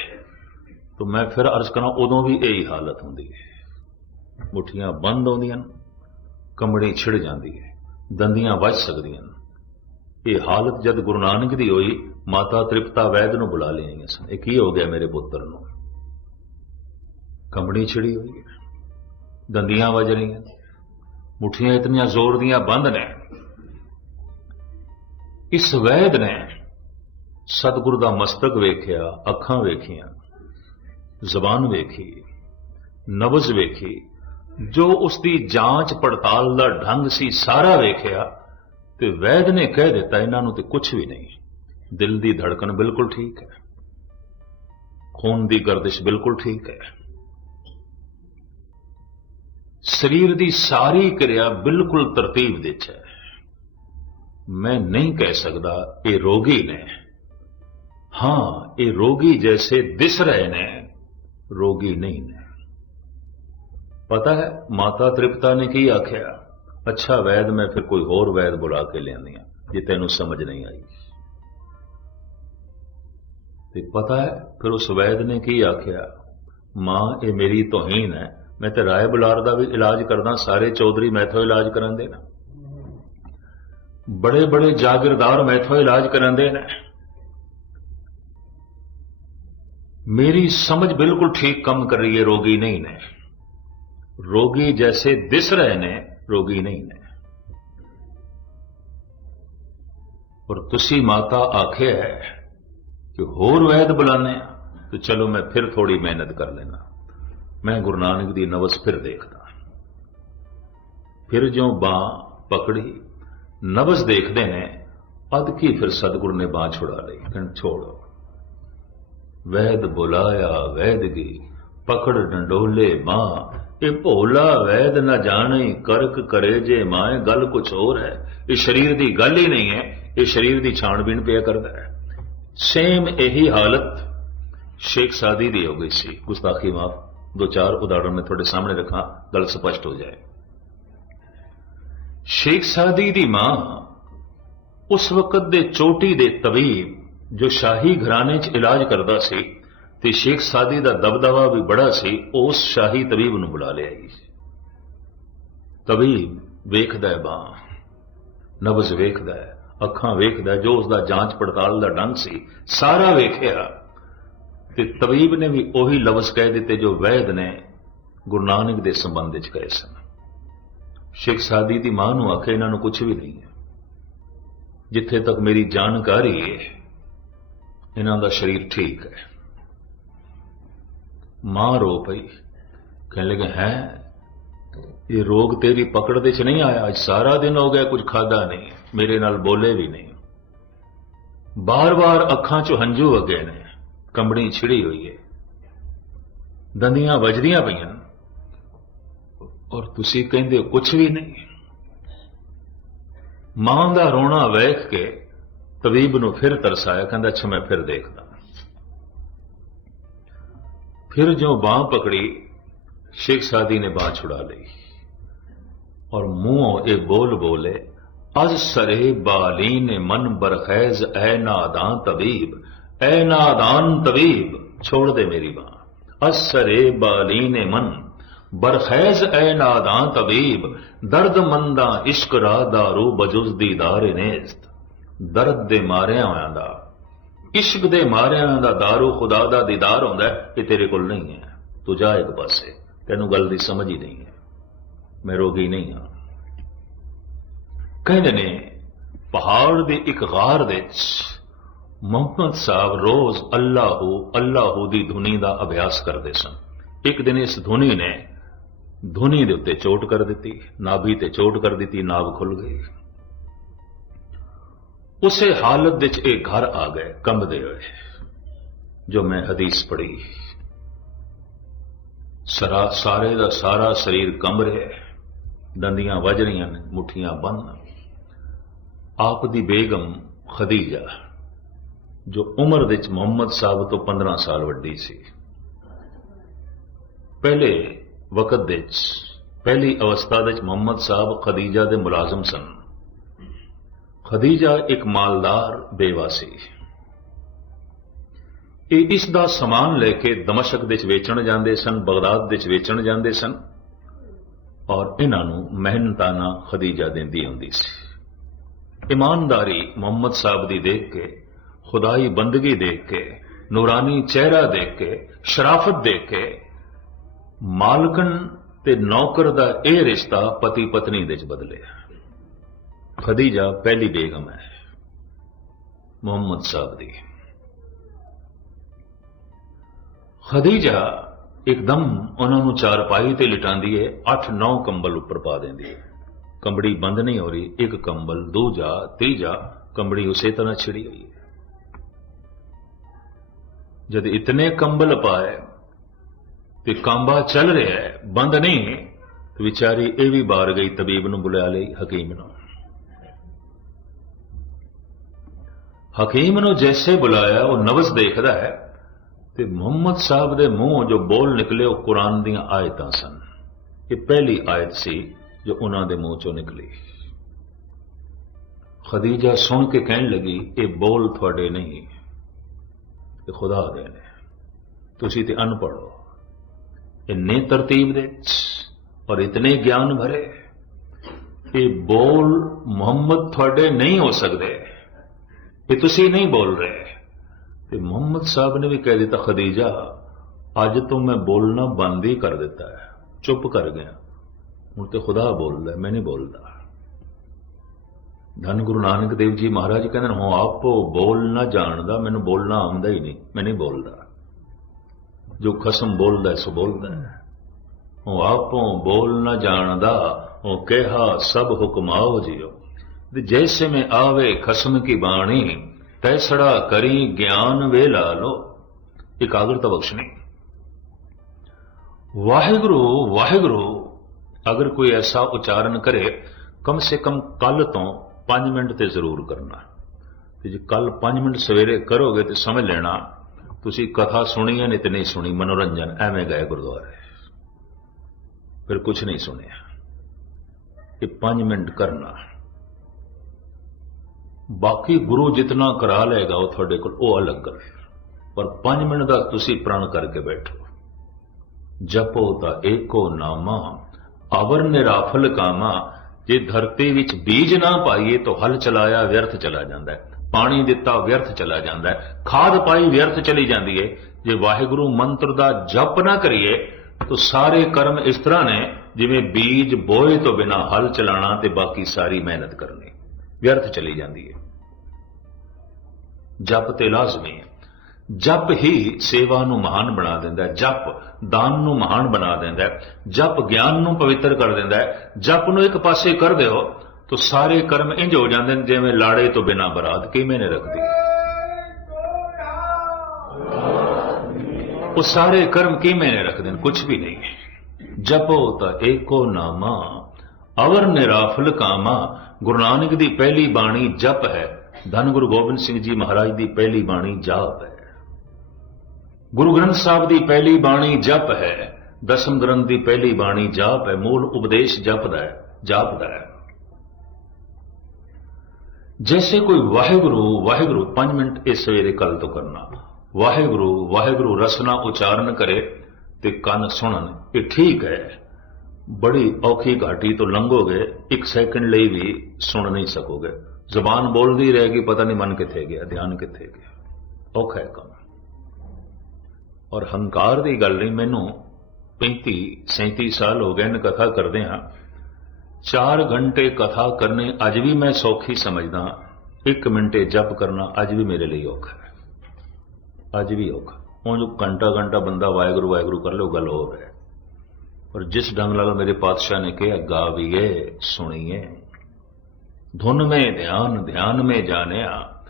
ਤਾਂ ਮੈਂ ਫਿਰ ਅਰਜ਼ ਕਰਾਂ ਉਦੋਂ ਵੀ ਇਹੀ ਹਾਲਤ ਹੁੰਦੀ ਹੈ। ਮੁੱਠੀਆਂ ਬੰਦ ਆਉਂਦੀਆਂ ਨੇ ਕੰਬੜੀ ਛਿੜ ਜਾਂਦੀ ਹੈ, ਦੰਦੀਆਂ ਵੱਜ ਸਕਦੀਆਂ ਨੇ। ਇਹ ਹਾਲਤ ਜਦ ਗੁਰੂ ਨਾਨਕ ਦੀ ਹੋਈ, ਮਾਤਾ ਤ੍ਰਿਪਤਾ ਵੈਦ ਨੂੰ ਬੁਲਾ ਲਿਆਈਆਂ ਸਨ। ਇਹ ਕੀ ਹੋ ਗਿਆ ਮੇਰੇ ਪੁੱਤਰ ਨੂੰ? ਕੰਬੜੀ ਛਿੜੀ ਹੋਈ ਹੈ, ਦੰਦੀਆਂ ਵੱਜ ਰਹੀਆਂ ਮੁੱਠੀਆਂ ਇਤਨੀਆਂ ਜ਼ੋਰ ਦੀਆਂ ਬੰਦ ਨੇ। ਇਸ ਵੈਦ ਨੇ ਸਤਿਗੁਰੂ ਦਾ ਮਸਤਕ ਵੇਖਿਆ, ਅੱਖਾਂ ਵੇਖੀਆਂ ਜ਼ਬਾਨ ਵੇਖੀ, ਨਬਜ਼ ਵੇਖੀ, ਜੋ ਉਸ ਦੀ ਜਾਂਚ ਪੜਤਾਲ ਦਾ ਢੰਗ ਸੀ ਸਾਰਾ ਵੇਖਿਆ ਤੇ ਵੈਦ ਨੇ ਕਹਿ ਦਿੱਤਾ ਇਹਨਾਂ ਨੂੰ ਤੇ ਕੁਝ ਵੀ ਨਹੀਂ। ਦਿਲ ਦੀ ਧੜਕਣ ਬਿਲਕੁਲ ਠੀਕ ਹੈ। ਖੂਨ ਦੀ ਗਰਦਿਸ਼ ਬਿਲਕੁਲ ਠੀਕ ਹੈ। ਸਰੀਰ ਦੀ ਸਾਰੀ ਕਿਰਿਆ ਬਿਲਕੁਲ ਤਰਤੀਬ ਵਿੱਚ ਹੈ। ਮੈਂ ਨਹੀਂ ਕਹਿ ਸਕਦਾ ਇਹ ਰੋਗੀ ਨੇ। ਹਾਂ, ਇਹ ਰੋਗੀ ਜੈਸੇ ਦਿਸ ਰਹੇ ਨੇ। ਰੋਗੀ ਨਹੀਂ ਨੇ ਪਤਾ ਹੈ ਮਾਤਾ ਤ੍ਰਿਪਤਾ ਨੇ ਕੀ ਆਖਿਆ ਅੱਛਾ ਵੈਦ ਮੈਂ ਫਿਰ ਕੋਈ ਹੋਰ ਵੈਦ ਬੁਲਾ ਕੇ ਲਿਆਂਦੀ ਆ ਜੇ ਤੈਨੂੰ ਸਮਝ ਨਹੀਂ ਆਈ ਤੇ ਪਤਾ ਹੈ ਫਿਰ ਉਸ ਵੈਦ ਨੇ ਕੀ ਆਖਿਆ ਮਾਂ ਇਹ ਮੇਰੀ ਤੋਹੀਨ ਹੈ ਮੈਂ ਤੇ ਰਾਏ ਬੁਲਾਰ ਦਾ ਵੀ ਇਲਾਜ ਕਰਦਾ ਸਾਰੇ ਚੌਧਰੀ ਮੈਥੋਂ ਇਲਾਜ ਕਰਾਉਂਦੇ ਨੇ ਬੜੇ ਬੜੇ ਜਾਗਿਰਦਾਰ ਮੈਥੋਂ ਇਲਾਜ ਕਰਾਉਂਦੇ ਨੇ ਮੇਰੀ ਸਮਝ ਬਿਲਕੁਲ ਠੀਕ ਕੰਮ ਕਰ ਰਹੀ ਹੈ, ਰੋਗੀ ਨਹੀਂ ਨੇ। ਰੋਗੀ ਜੈਸੇ ਦਿਸ ਰਹੇ ਨੇ, ਰੋਗੀ ਨਹੀਂ ਨੇ। ਪਰ ਤੁਸੀਂ ਮਾਤਾ ਆਖਿਆ ਹੈ ਕਿ ਹੋਰ ਵੈਦ ਬੁਲਾਣੇ ਤੇ ਚਲੋ ਮੈਂ ਫਿਰ ਥੋੜੀ ਮਿਹਨਤ ਕਰ ਲੈਣਾ ਮੈਂ ਗੁਰੂ ਨਾਨਕ ਦੀ ਨਵਸ ਫਿਰ ਦੇਖਦਾ। ਫਿਰ ਜੋ ਬਾਹ ਪਕੜੀ ਨਬਜ਼ ਦੇਖਦੇ ਨੇ ਅਦ ਕੀ ਫਿਰ ਸਤਿਗੁਰੂ ਨੇ ਬਾਹ ਛੁੜਾ ਲਈ, ਕਹਿੰਦੇ ਛੋੜੋ। ਵੈਦ ਬੁਲਾਇਆ ਵੈਦਗੀ ਪਕੜ ਡੰਡੋਲੇ ਮਾਂ। ਇਹ ਭੋਲਾ ਵੈਦ ਨਾ ਜਾਣੇ, ਕਰਕ ਕਰੇ ਜੇ ਮਾਏ, ਗੱਲ ਕੁਛ ਹੋਰ ਹੈ। ਇਹ ਸਰੀਰ ਦੀ ਗੱਲ ਹੀ ਨਹੀਂ ਹੈ, ਇਹ ਸਰੀਰ ਦੀ ਛਾਣਬੀਣ ਪਿਆ ਕਰਦਾ ਹੈ। ਸੇਮ ਇਹੀ ਹਾਲਤ ਸ਼ੇਖ ਸਾਦੀ ਦੀ ਹੋ ਗਈ ਸੀ। ਗੁਸਤਾਖੀ ਮਾਫ, ਦੋ ਚਾਰ ਉਦਾਹਰਣ ਮੈਂ ਤੁਹਾਡੇ ਸਾਹਮਣੇ ਰੱਖਾਂ, ਗੱਲ ਸਪਸ਼ਟ ਹੋ ਜਾਏ। ਸ਼ੇਖ ਸਾਦੀ ਦੀ ਮਾਂ ਉਸ ਵਕਤ ਦੇ ਚੋਟੀ ਦੇ ਤਬੀਬ ਜੋ ਸ਼ਾਹੀ ਘਰਾਣੇ 'ਚ ਇਲਾਜ ਕਰਦਾ ਸੀ ਤੇ ਸ਼ੇਖ ਸਾਦੀ ਦਾ ਦਬਦਬਾ ਵੀ ਬੜਾ ਸੀ, ਉਸ ਸ਼ਾਹੀ ਤਬੀਬ ਨੂੰ ਬੁਲਾ ਲਿਆ ਜੀ ਤਬੀਬ ਵੇਖਦਾ ਹੈ ਬਾਹ, ਨਬਜ਼ ਵੇਖਦਾ ਹੈ, ਅੱਖਾਂ ਵੇਖਦਾ ਜੋ ਉਸ ਦਾ ਜਾਂਚ ਪੜਤਾਲ ਦਾ ਢੰਗ ਸੀ, ਸਾਰਾ ਵੇਖਿਆ। ਤੇ ਤਬੀਬ ਨੇ ਵੀ ਉਹੀ ਲਫ਼ਜ਼ ਕਹਿ ਦਿੱਤੇ ਜੋ ਵੈਦ ਨੇ ਗੁਰੂ ਨਾਨਕ ਦੇ ਸੰਬੰਧ ਵਿੱਚ ਕਹੇ ਸਨ। ਸ਼ੇਖ ਸਾਦੀ ਦੀ ਮਾਂ ਨੂੰ ਆਖੇ ਇਹਨਾਂ ਨੂੰ ਕੁਝ ਵੀ ਨਹੀਂ ਹੈ। ਜਿੱਥੇ ਤੱਕ ਮੇਰੀ ਜਾਣਕਾਰੀ ਹੈ ਇਹਨਾਂ ਦਾ ਸਰੀਰ ਠੀਕ ਹੈ। ਮਾਂ ਰੋ ਪਈ ਕਹਿਣ ਲੱਗੇ ਹੈ, ਇਹ ਰੋਗ ਤੇਰੀ ਪਕੜ ਦੇ ਚ ਨਹੀਂ ਆਇਆ, ਅੱਜ ਸਾਰਾ ਦਿਨ ਹੋ ਗਿਆ ਕੁਝ ਖਾਦਾ ਨਹੀਂ, ਮੇਰੇ ਨਾਲ ਬੋਲੇ ਵੀ ਨਹੀਂ। ਬਾਰ-ਬਾਰ ਅੱਖਾਂ 'ਚੋਂ ਹੰਝੂ ਵਗੇ ਨੇ, ਕੰਬਣੀ ਛਿੜੀ ਹੋਈ ਹੈ। ਦੰਦੀਆਂ ਵੱਜਦੀਆਂ ਪਈਆਂ ਔਰ ਤੁਸੀਂ ਕਹਿੰਦੇ ਹੋ ਕੁਝ ਵੀ ਨਹੀਂ। ਮਾਂ ਦਾ ਰੋਣਾ ਵੇਖ ਕੇ ਤਬੀਬ ਨੂੰ ਫਿਰ ਤਰਸਾਇਆ, ਕਹਿੰਦਾ, ਅੱਛਾ, ਮੈਂ ਫਿਰ ਦੇਖਦਾ। ਫਿਰ ਜੋ ਬਾਹ ਪਕੜੀ, ਸ਼ੇਖ ਸਾਦੀ ਨੇ ਬਾਹ ਛੁਡਾ ਲਈ ਔਰ ਮੂੰਹੋਂ ਇਹ ਬੋਲ ਬੋਲੇ, ਅਜ ਸਰੇ ਬਾਲੀਨ ਮਨ ਬਰਖੈਜ਼, ਐ ਨਾਦਾਨ ਤਬੀਬ ਐ ਨਾਦਾਨ ਤਬੀਬ ਛੋੜ ਦੇ ਮੇਰੀ ਬਾਹ। ਅਜ ਸਰੇ ਬਾਲੀਨ ਮਨ ਬਰਖੈਜ਼, ਐ ਨਾਦਾਨ ਤਬੀਬ ਦਰਦ ਮੰਦਾ ਇਸ਼ਕ ਰਾ ਦਾਰੂ ਬਜੁਜ਼ ਦੀਦਾਰ ਨੇਸਤ। ਦਰਦ ਦੇ ਮਾਰਿਆਂ ਹੋਇਆਂ ਦਾ ਇਸ਼ਕ ਦੇ ਮਾਰਿਆਂ ਦਾ ਦਾਰੂ ਖੁਦਾ ਦਾ ਦੀਦਾਰ ਹੁੰਦਾ ਹੈ, ਇਹ ਤੇਰੇ ਕੋਲ ਨਹੀਂ ਹੈ। ਤੂੰ ਜਾ ਇੱਕ ਪਾਸੇ ਤੈਨੂੰ ਗੱਲ ਦੀ ਸਮਝ ਹੀ ਨਹੀਂ ਹੈ। ਮੈਂ ਰੋਗੀ ਨਹੀਂ ਹਾਂ। ਕਹਿੰਦੇ ਨੇ ਪਹਾੜ ਦੇ ਇੱਕ ਗਾਰ ਵਿੱਚ ਮੁਹੰਮਦ ਸਾਹਿਬ ਰੋਜ਼ ਅੱਲਾਹੂ ਅੱਲਾਹੂ ਦੀ ਧੁਨੀ ਦਾ ਅਭਿਆਸ ਕਰਦੇ ਸਨ। ਇੱਕ ਦਿਨ ਇਸ ਧੁਨੀ ਨੇ ਧੁਨੀ ਦੇ ਉੱਤੇ ਚੋਟ ਕਰ ਦਿੱਤੀ ਨਾਭੀ ਤੇ ਚੋਟ ਕਰ ਦਿੱਤੀ ਨਾਭ ਖੁੱਲ ਗਈ। ਉਸੇ ਹਾਲਤ ਵਿੱਚ ਇਹ ਘਰ ਆ ਗਏ, ਕੰਬਦੇ ਹੋਏ। ਜੋ ਮੈਂ ਹਦੀਸ ਪੜ੍ਹੀ, ਸਰਾ, ਸਾਰੇ ਦਾ ਸਾਰਾ ਸਰੀਰ ਕੰਬ ਰਿਹਾ ਦੰਦੀਆਂ ਵੱਜ ਰਹੀਆਂ ਨੇ, ਮੁੱਠੀਆਂ ਬੰਨ। ਆਪ ਦੀ ਬੇਗਮ ਖਦੀਜਾ, ਜੋ ਉਮਰ ਵਿੱਚ ਮੁਹੰਮਦ ਸਾਹਿਬ ਤੋਂ 15 ਸਾਲ ਵੱਡੀ ਸੀ। ਪਹਿਲੇ ਵਕਤ ਵਿੱਚ, ਪਹਿਲੀ ਅਵਸਥਾ ਵਿੱਚ ਮੁਹੰਮਦ ਸਾਹਿਬ ਖਦੀਜਾ ਦੇ ਮੁਲਾਜ਼ਮ ਸਨ। ਖਦੀਜਾ ਇੱਕ ਮਾਲਦਾਰ ਬੇਵਾ ਸੀ ਇਹ ਇਸ ਦਾ ਸਮਾਨ ਲੈ ਕੇ ਦਮਸ਼ਕ ਵਿੱਚ ਵੇਚਣ ਜਾਂਦੇ ਸਨ, ਬਗਦਾਦ ਵਿੱਚ ਵੇਚਣ ਜਾਂਦੇ ਸਨ ਔਰ ਇਹਨਾਂ ਨੂੰ ਮਿਹਨਤਾਨਾ ਖਦੀਜਾ ਦਿੰਦੀ ਹੁੰਦੀ ਸੀ। ਇਮਾਨਦਾਰੀ ਮੁਹੰਮਦ ਸਾਹਿਬ ਦੀ ਦੇਖ ਕੇ, ਖੁਦਾਈ ਬੰਦਗੀ ਦੇਖ ਕੇ, ਨੂਰਾਨੀ ਚਿਹਰਾ ਦੇਖ ਕੇ, ਸ਼ਰਾਫਤ ਦੇਖ ਕੇ ਮਾਲਕਨ ਤੇ ਨੌਕਰ ਦਾ ਇਹ ਰਿਸ਼ਤਾ ਪਤੀ ਪਤਨੀ ਦੇ ਵਿੱਚ ਬਦਲਿਆ। ਖਦੀਜਾ ਪਹਿਲੀ ਬੇਗਮ ਹੈ ਮੁਹੰਮਦ ਸਾਹਿਬ ਦੀ। ਖਦੀਜਾ ਇੱਕਦਮ ਉਹਨਾਂ ਨੂੰ ਚਾਰਪਾਈ ਤੇ ਲਿਟਾਉਂਦੀ ਹੈ 8-9 ਕੰਬਲ ਉੱਪਰ ਪਾ ਦਿੰਦੀ ਹੈ ਕੰਬੜੀ ਬੰਦ ਨਹੀਂ ਹੋ ਰਹੀ, ਇੱਕ ਕੰਬਲ ਦੂਜਾ ਤੀਜਾ ਕੰਬੜੀ ਉਸੇ ਤਰ੍ਹਾਂ ਛਿੜੀ ਹੋਈ ਹੈ ਜਦ ਇਤਨੇ ਕੰਬਲ ਪਾਏ ਤੇ ਕਾਂਬਾ ਚੱਲ ਰਿਹਾ ਹੈ ਬੰਦ ਨਹੀਂ ਵਿਚਾਰੀ ਇਹ ਵੀ ਬਾਹਰ ਗਈ, ਤਬੀਬ ਨੂੰ ਬੁਲਾ ਲਈ, ਹਕੀਮ ਨੂੰ। ਹਕੀਮ ਨੂੰ ਜੈਸੇ ਬੁਲਾਇਆ, ਉਹ ਨਵਜ਼ ਦੇਖਦਾ ਹੈ ਤੇ ਮੁਹੰਮਦ ਸਾਹਿਬ ਦੇ ਮੂੰਹ ਜੋ ਬੋਲ ਨਿਕਲੇ, ਉਹ ਕੁਰਾਨ ਦੀਆਂ ਆਇਤਾਂ ਸਨ। ਇਹ ਪਹਿਲੀ ਆਇਤ ਸੀ ਜੋ ਉਹਨਾਂ ਦੇ ਮੂੰਹ ਚੋਂ ਨਿਕਲੀ। ਖਦੀਜਾ ਸੁਣ ਕੇ ਕਹਿਣ ਲੱਗੀ, ਇਹ ਬੋਲ ਤੁਹਾਡੇ ਨਹੀਂ, ਇਹ ਖੁਦਾ ਦੇ ਨੇ। ਤੁਸੀਂ ਤੇ ਅਨਪੜ੍ਹ ਹੋ। ਇੰਨੇ ਤਰਤੀਬ ਦੇ ਔਰ ਇਤਨੇ ਗਿਆਨ ਭਰੇ, ਇਹ ਬੋਲ ਮੁਹੰਮਦ ਤੁਹਾਡੇ ਨਹੀਂ ਹੋ ਸਕਦੇ। ਇਹ ਤੁਸੀਂ ਨਹੀਂ ਬੋਲ ਰਹੇ। ਤੇ ਮੁਹੰਮਦ ਸਾਹਿਬ ਨੇ ਵੀ ਕਹਿ ਦਿੱਤਾ, ਖਦੀਜਾ, ਅੱਜ ਤੋਂ ਮੈਂ ਬੋਲਣਾ ਬੰਦ ਹੀ ਕਰ ਦਿੱਤਾ ਹੈ। ਚੁੱਪ ਕਰ ਗਿਆ। ਹੁਣ ਤੇ ਖੁਦਾ ਬੋਲਦਾ, ਮੈਂ ਨਹੀਂ ਬੋਲਦਾ। ਧੰਨ ਗੁਰੂ ਨਾਨਕ ਦੇਵ ਜੀ ਮਹਾਰਾਜ ਕਹਿੰਦੇ ਨੇ ਹਾਂ ਆਪੋ ਬੋਲ ਨਾ ਜਾਣਦਾ, ਮੈਨੂੰ ਬੋਲਣਾ ਆਉਂਦਾ ਹੀ ਨਹੀਂ, ਮੈਂ ਨਹੀਂ ਬੋਲਦਾ। ਜੋ ਖਸਮ ਬੋਲਦਾ ਸੋ ਬੋਲਦਾ ਹੈ। ਉਹ ਆਪੋ ਬੋਲ ਨਾ ਜਾਣਦਾ, ਉਹ ਕਿਹਾ, ਸਭ ਹੁਕਮਾਓ ਜਿਓ। ਤੇ ਜੈਸੇ ਮੈਂ ਆਵੇ ਖਸਮ ਕੀ ਬਾਣੀ ਤੈਸੜਾ ਕਰੀ ਗਿਆਨ ਵੇ ਲਾ। ਲੋ ਇਕਾਗਰਤਾ ਬਖਸ਼ਣੀ। ਵਾਹਿਗੁਰੂ ਵਾਹਿਗੁਰੂ, ਅਗਰ ਕੋਈ ਐਸਾ ਉਚਾਰਨ ਕਰੇ, ਕਮ ਸੇ ਕਮ ਕੱਲ ਤੋਂ 5 ਮਿੰਟ ਤੇ ਜ਼ਰੂਰ ਕਰਨਾ। ਤੇ ਜੇ ਕੱਲ 5 ਮਿੰਟ ਸਵੇਰੇ ਕਰੋਗੇ ਤੇ ਸਮਝ ਲੈਣਾ, ਤੁਸੀਂ ਕਥਾ ਸੁਣੀ ਹੈ ਨਹੀਂ ਤੇ ਨਹੀਂ ਸੁਣੀ, ਮਨੋਰੰਜਨ ਐਵੇਂ ਗਏ ਗੁਰਦੁਆਰੇ। ਫਿਰ ਕੁਝ ਨਹੀਂ ਸੁਣਿਆ। ਇਹ 5 ਮਿੰਟ ਕਰਨਾ। ਬਾਕੀ ਗੁਰੂ ਜਿਤਨਾ ਕਰਾ ਲਏਗਾ, ਉਹ ਤੁਹਾਡੇ ਕੋਲ ਉਹ ਅਲੱਗ ਗੱਲ ਪਰ 5 ਮਿੰਟ ਦਾ ਤੁਸੀਂ ਪ੍ਰਣ ਕਰਕੇ ਬੈਠੋ। ਜਪੋ ਤਾਂ ਏਕੋ ਨਾਮਾ ਅਵਰ ਨਿਰਾਫਲ ਕਾਮਾ। ਜੇ ਧਰਤੀ ਵਿੱਚ ਬੀਜ ਨਾ ਪਾਈਏ ਤਾਂ ਹਲ ਚਲਾਇਆ ਵਿਅਰਥ ਚਲਾ ਜਾਂਦਾ ਹੈ। ਪਾਣੀ ਦਿੱਤਾ ਵਿਅਰਥ ਚਲਾ ਜਾਂਦਾ ਹੈ। ਖਾਦ ਪਾਈ ਵਿਅਰਥ ਚਲੀ ਜਾਂਦੀ ਹੈ। ਜੇ ਵਾਹਿਗੁਰੂ ਮੰਤਰ ਦਾ ਜਪ ਨਾ ਕਰੀਏ, ਤਾਂ ਸਾਰੇ ਕਰਮ ਇਸ ਤਰ੍ਹਾਂ ਨੇ, ਜਿਵੇਂ ਬੀਜ ਬੋਏ ਤੋਂ ਬਿਨਾ ਹਲ ਚਲਾਣਾ ਤੇ ਬਾਕੀ ਸਾਰੀ ਮਿਹਨਤ ਕਰਨੀ। ਵਿਅਰਥ ਚਲੀ ਜਾਂਦੀ ਹੈ। ਜਪ ਤੇ ਲਾਜ਼ਮੀ ਹੈ। ਜਪ ਹੀ ਸੇਵਾ ਨੂੰ ਮਹਾਨ ਬਣਾ ਦਿੰਦਾ ਹੈ। ਜਪ ਦਾਨ ਨੂੰ ਮਹਾਨ ਬਣਾ ਦਿੰਦਾ ਹੈ। ਜਪ ਗਿਆਨ ਨੂੰ ਪਵਿੱਤਰ ਕਰ ਦਿੰਦਾ ਹੈ। ਜਪ ਨੂੰ ਇੱਕ ਪਾਸੇ ਕਰ ਦਿਓ ਤਾਂ ਸਾਰੇ ਕਰਮ ਇੰਜ ਹੋ ਜਾਂਦੇ ਨੇ ਜਿਵੇਂ ਲਾੜੇ ਤੋਂ ਬਿਨਾ ਬਰਾਤ ਕਿਵੇਂ ਨੇ ਰੱਖਦੀ। ਉਹ ਸਾਰੇ ਕਰਮ ਕਿਵੇਂ ਨੇ ਰੱਖਦੇ ਨੇ? ਕੁਝ ਵੀ ਨਹੀਂ ਜਪੋ ਤਾਂ ਏਕੋ ਨਾਮਾ। ਅਵਰ ਨਿਰਾਫਲ ਕਾਮਾ, ਗੁਰੂ ਨਾਨਕ ਦੀ ਪਹਿਲੀ ਬਾਣੀ ਜਪ ਹੈ। ਧੰਨ ਗੁਰੂ ਗੋਬਿੰਦ ਸਿੰਘ ਜੀ ਮਹਾਰਾਜ ਦੀ ਪਹਿਲੀ ਬਾਣੀ ਜਾਪ ਹੈ। ਗੁਰੂ ਗ੍ਰੰਥ ਸਾਹਿਬ ਦੀ ਪਹਿਲੀ ਬਾਣੀ ਜਪ ਹੈ। ਦਸਮ ਗ੍ਰੰਥ ਦੀ ਪਹਿਲੀ ਬਾਣੀ ਜਾਪ ਹੈ। ਮੂਲ ਉਪਦੇਸ਼ ਜਪਦਾ ਹੈ, ਜਾਪਦਾ ਹੈ। ਜੈਸੇ ਕੋਈ ਵਾਹਿਗੁਰੂ ਵਾਹਿਗੁਰੂ 5 ਮਿੰਟ ਇਸ ਸਵੇਰੇ ਕੱਲ ਤੋਂ ਕਰਨਾ। ਵਾਹਿਗੁਰੂ ਵਾਹਿਗੁਰੂ ਰਸਨਾ ਉਚਾਰਨ ਕਰੇ ਤੇ ਕੰਨ ਸੁਣਨ, ਇਹ ਠੀਕ ਹੈ। ਬੜੀ ਔਖੀ ਘਾਟੀ ਤੋਂ ਲੰਘੋਗੇ, ਇੱਕ ਸੈਕਿੰਡ ਲਈ ਵੀ ਸੁਣ ਨਹੀਂ ਸਕੋਗੇ। ਜ਼ਬਾਨ ਬੋਲਦੀ ਰਹੇਗੀ ਪਤਾ ਨਹੀਂ ਮਨ ਕਿੱਥੇ ਗਿਆ, ਧਿਆਨ ਕਿੱਥੇ ਗਿਆ। ਔਖਾ ਹੈ ਕੰਮ। ਔਰ ਹੰਕਾਰ ਦੀ ਗੱਲ ਨਹੀਂ, ਮੈਨੂੰ 35 37 ਸਾਲ ਹੋ ਗਏ ਨੇ ਕਥਾ ਕਰਦੇ ਹਾਂ। 4 ਘੰਟੇ ਕਥਾ ਕਰਨੇ, ਅੱਜ ਵੀ ਮੈਂ ਸੌਖੀ ਸਮਝਦਾ। 1 ਮਿੰਟੇ ਜਪ ਕਰਨਾ, ਅੱਜ ਵੀ ਮੇਰੇ ਲਈ ਔਖਾ ਹੈ। ਅੱਜ ਵੀ ਔਖਾ। ਉਹ ਜੋ ਘੰਟਾ ਘੰਟਾ ਬੰਦਾ ਵਾਹਿਗੁਰੂ ਵਾਹਿਗੁਰੂ ਕਰ ਲਓ, ਗੱਲ ਹੋਰ ਹੈ। ਔਰ ਜਿਸ ਢੰਗ ਨਾਲ ਮੇਰੇ ਪਾਤਸ਼ਾਹ ਨੇ ਕਿਹਾ, ਗਾਵੀਏ, ਸੁਣੀਏ। ਧੁਨ ਮੇ ਧਿਆਨ ਧਿਆਨ ਮੇ ਜਾਣਿਆ।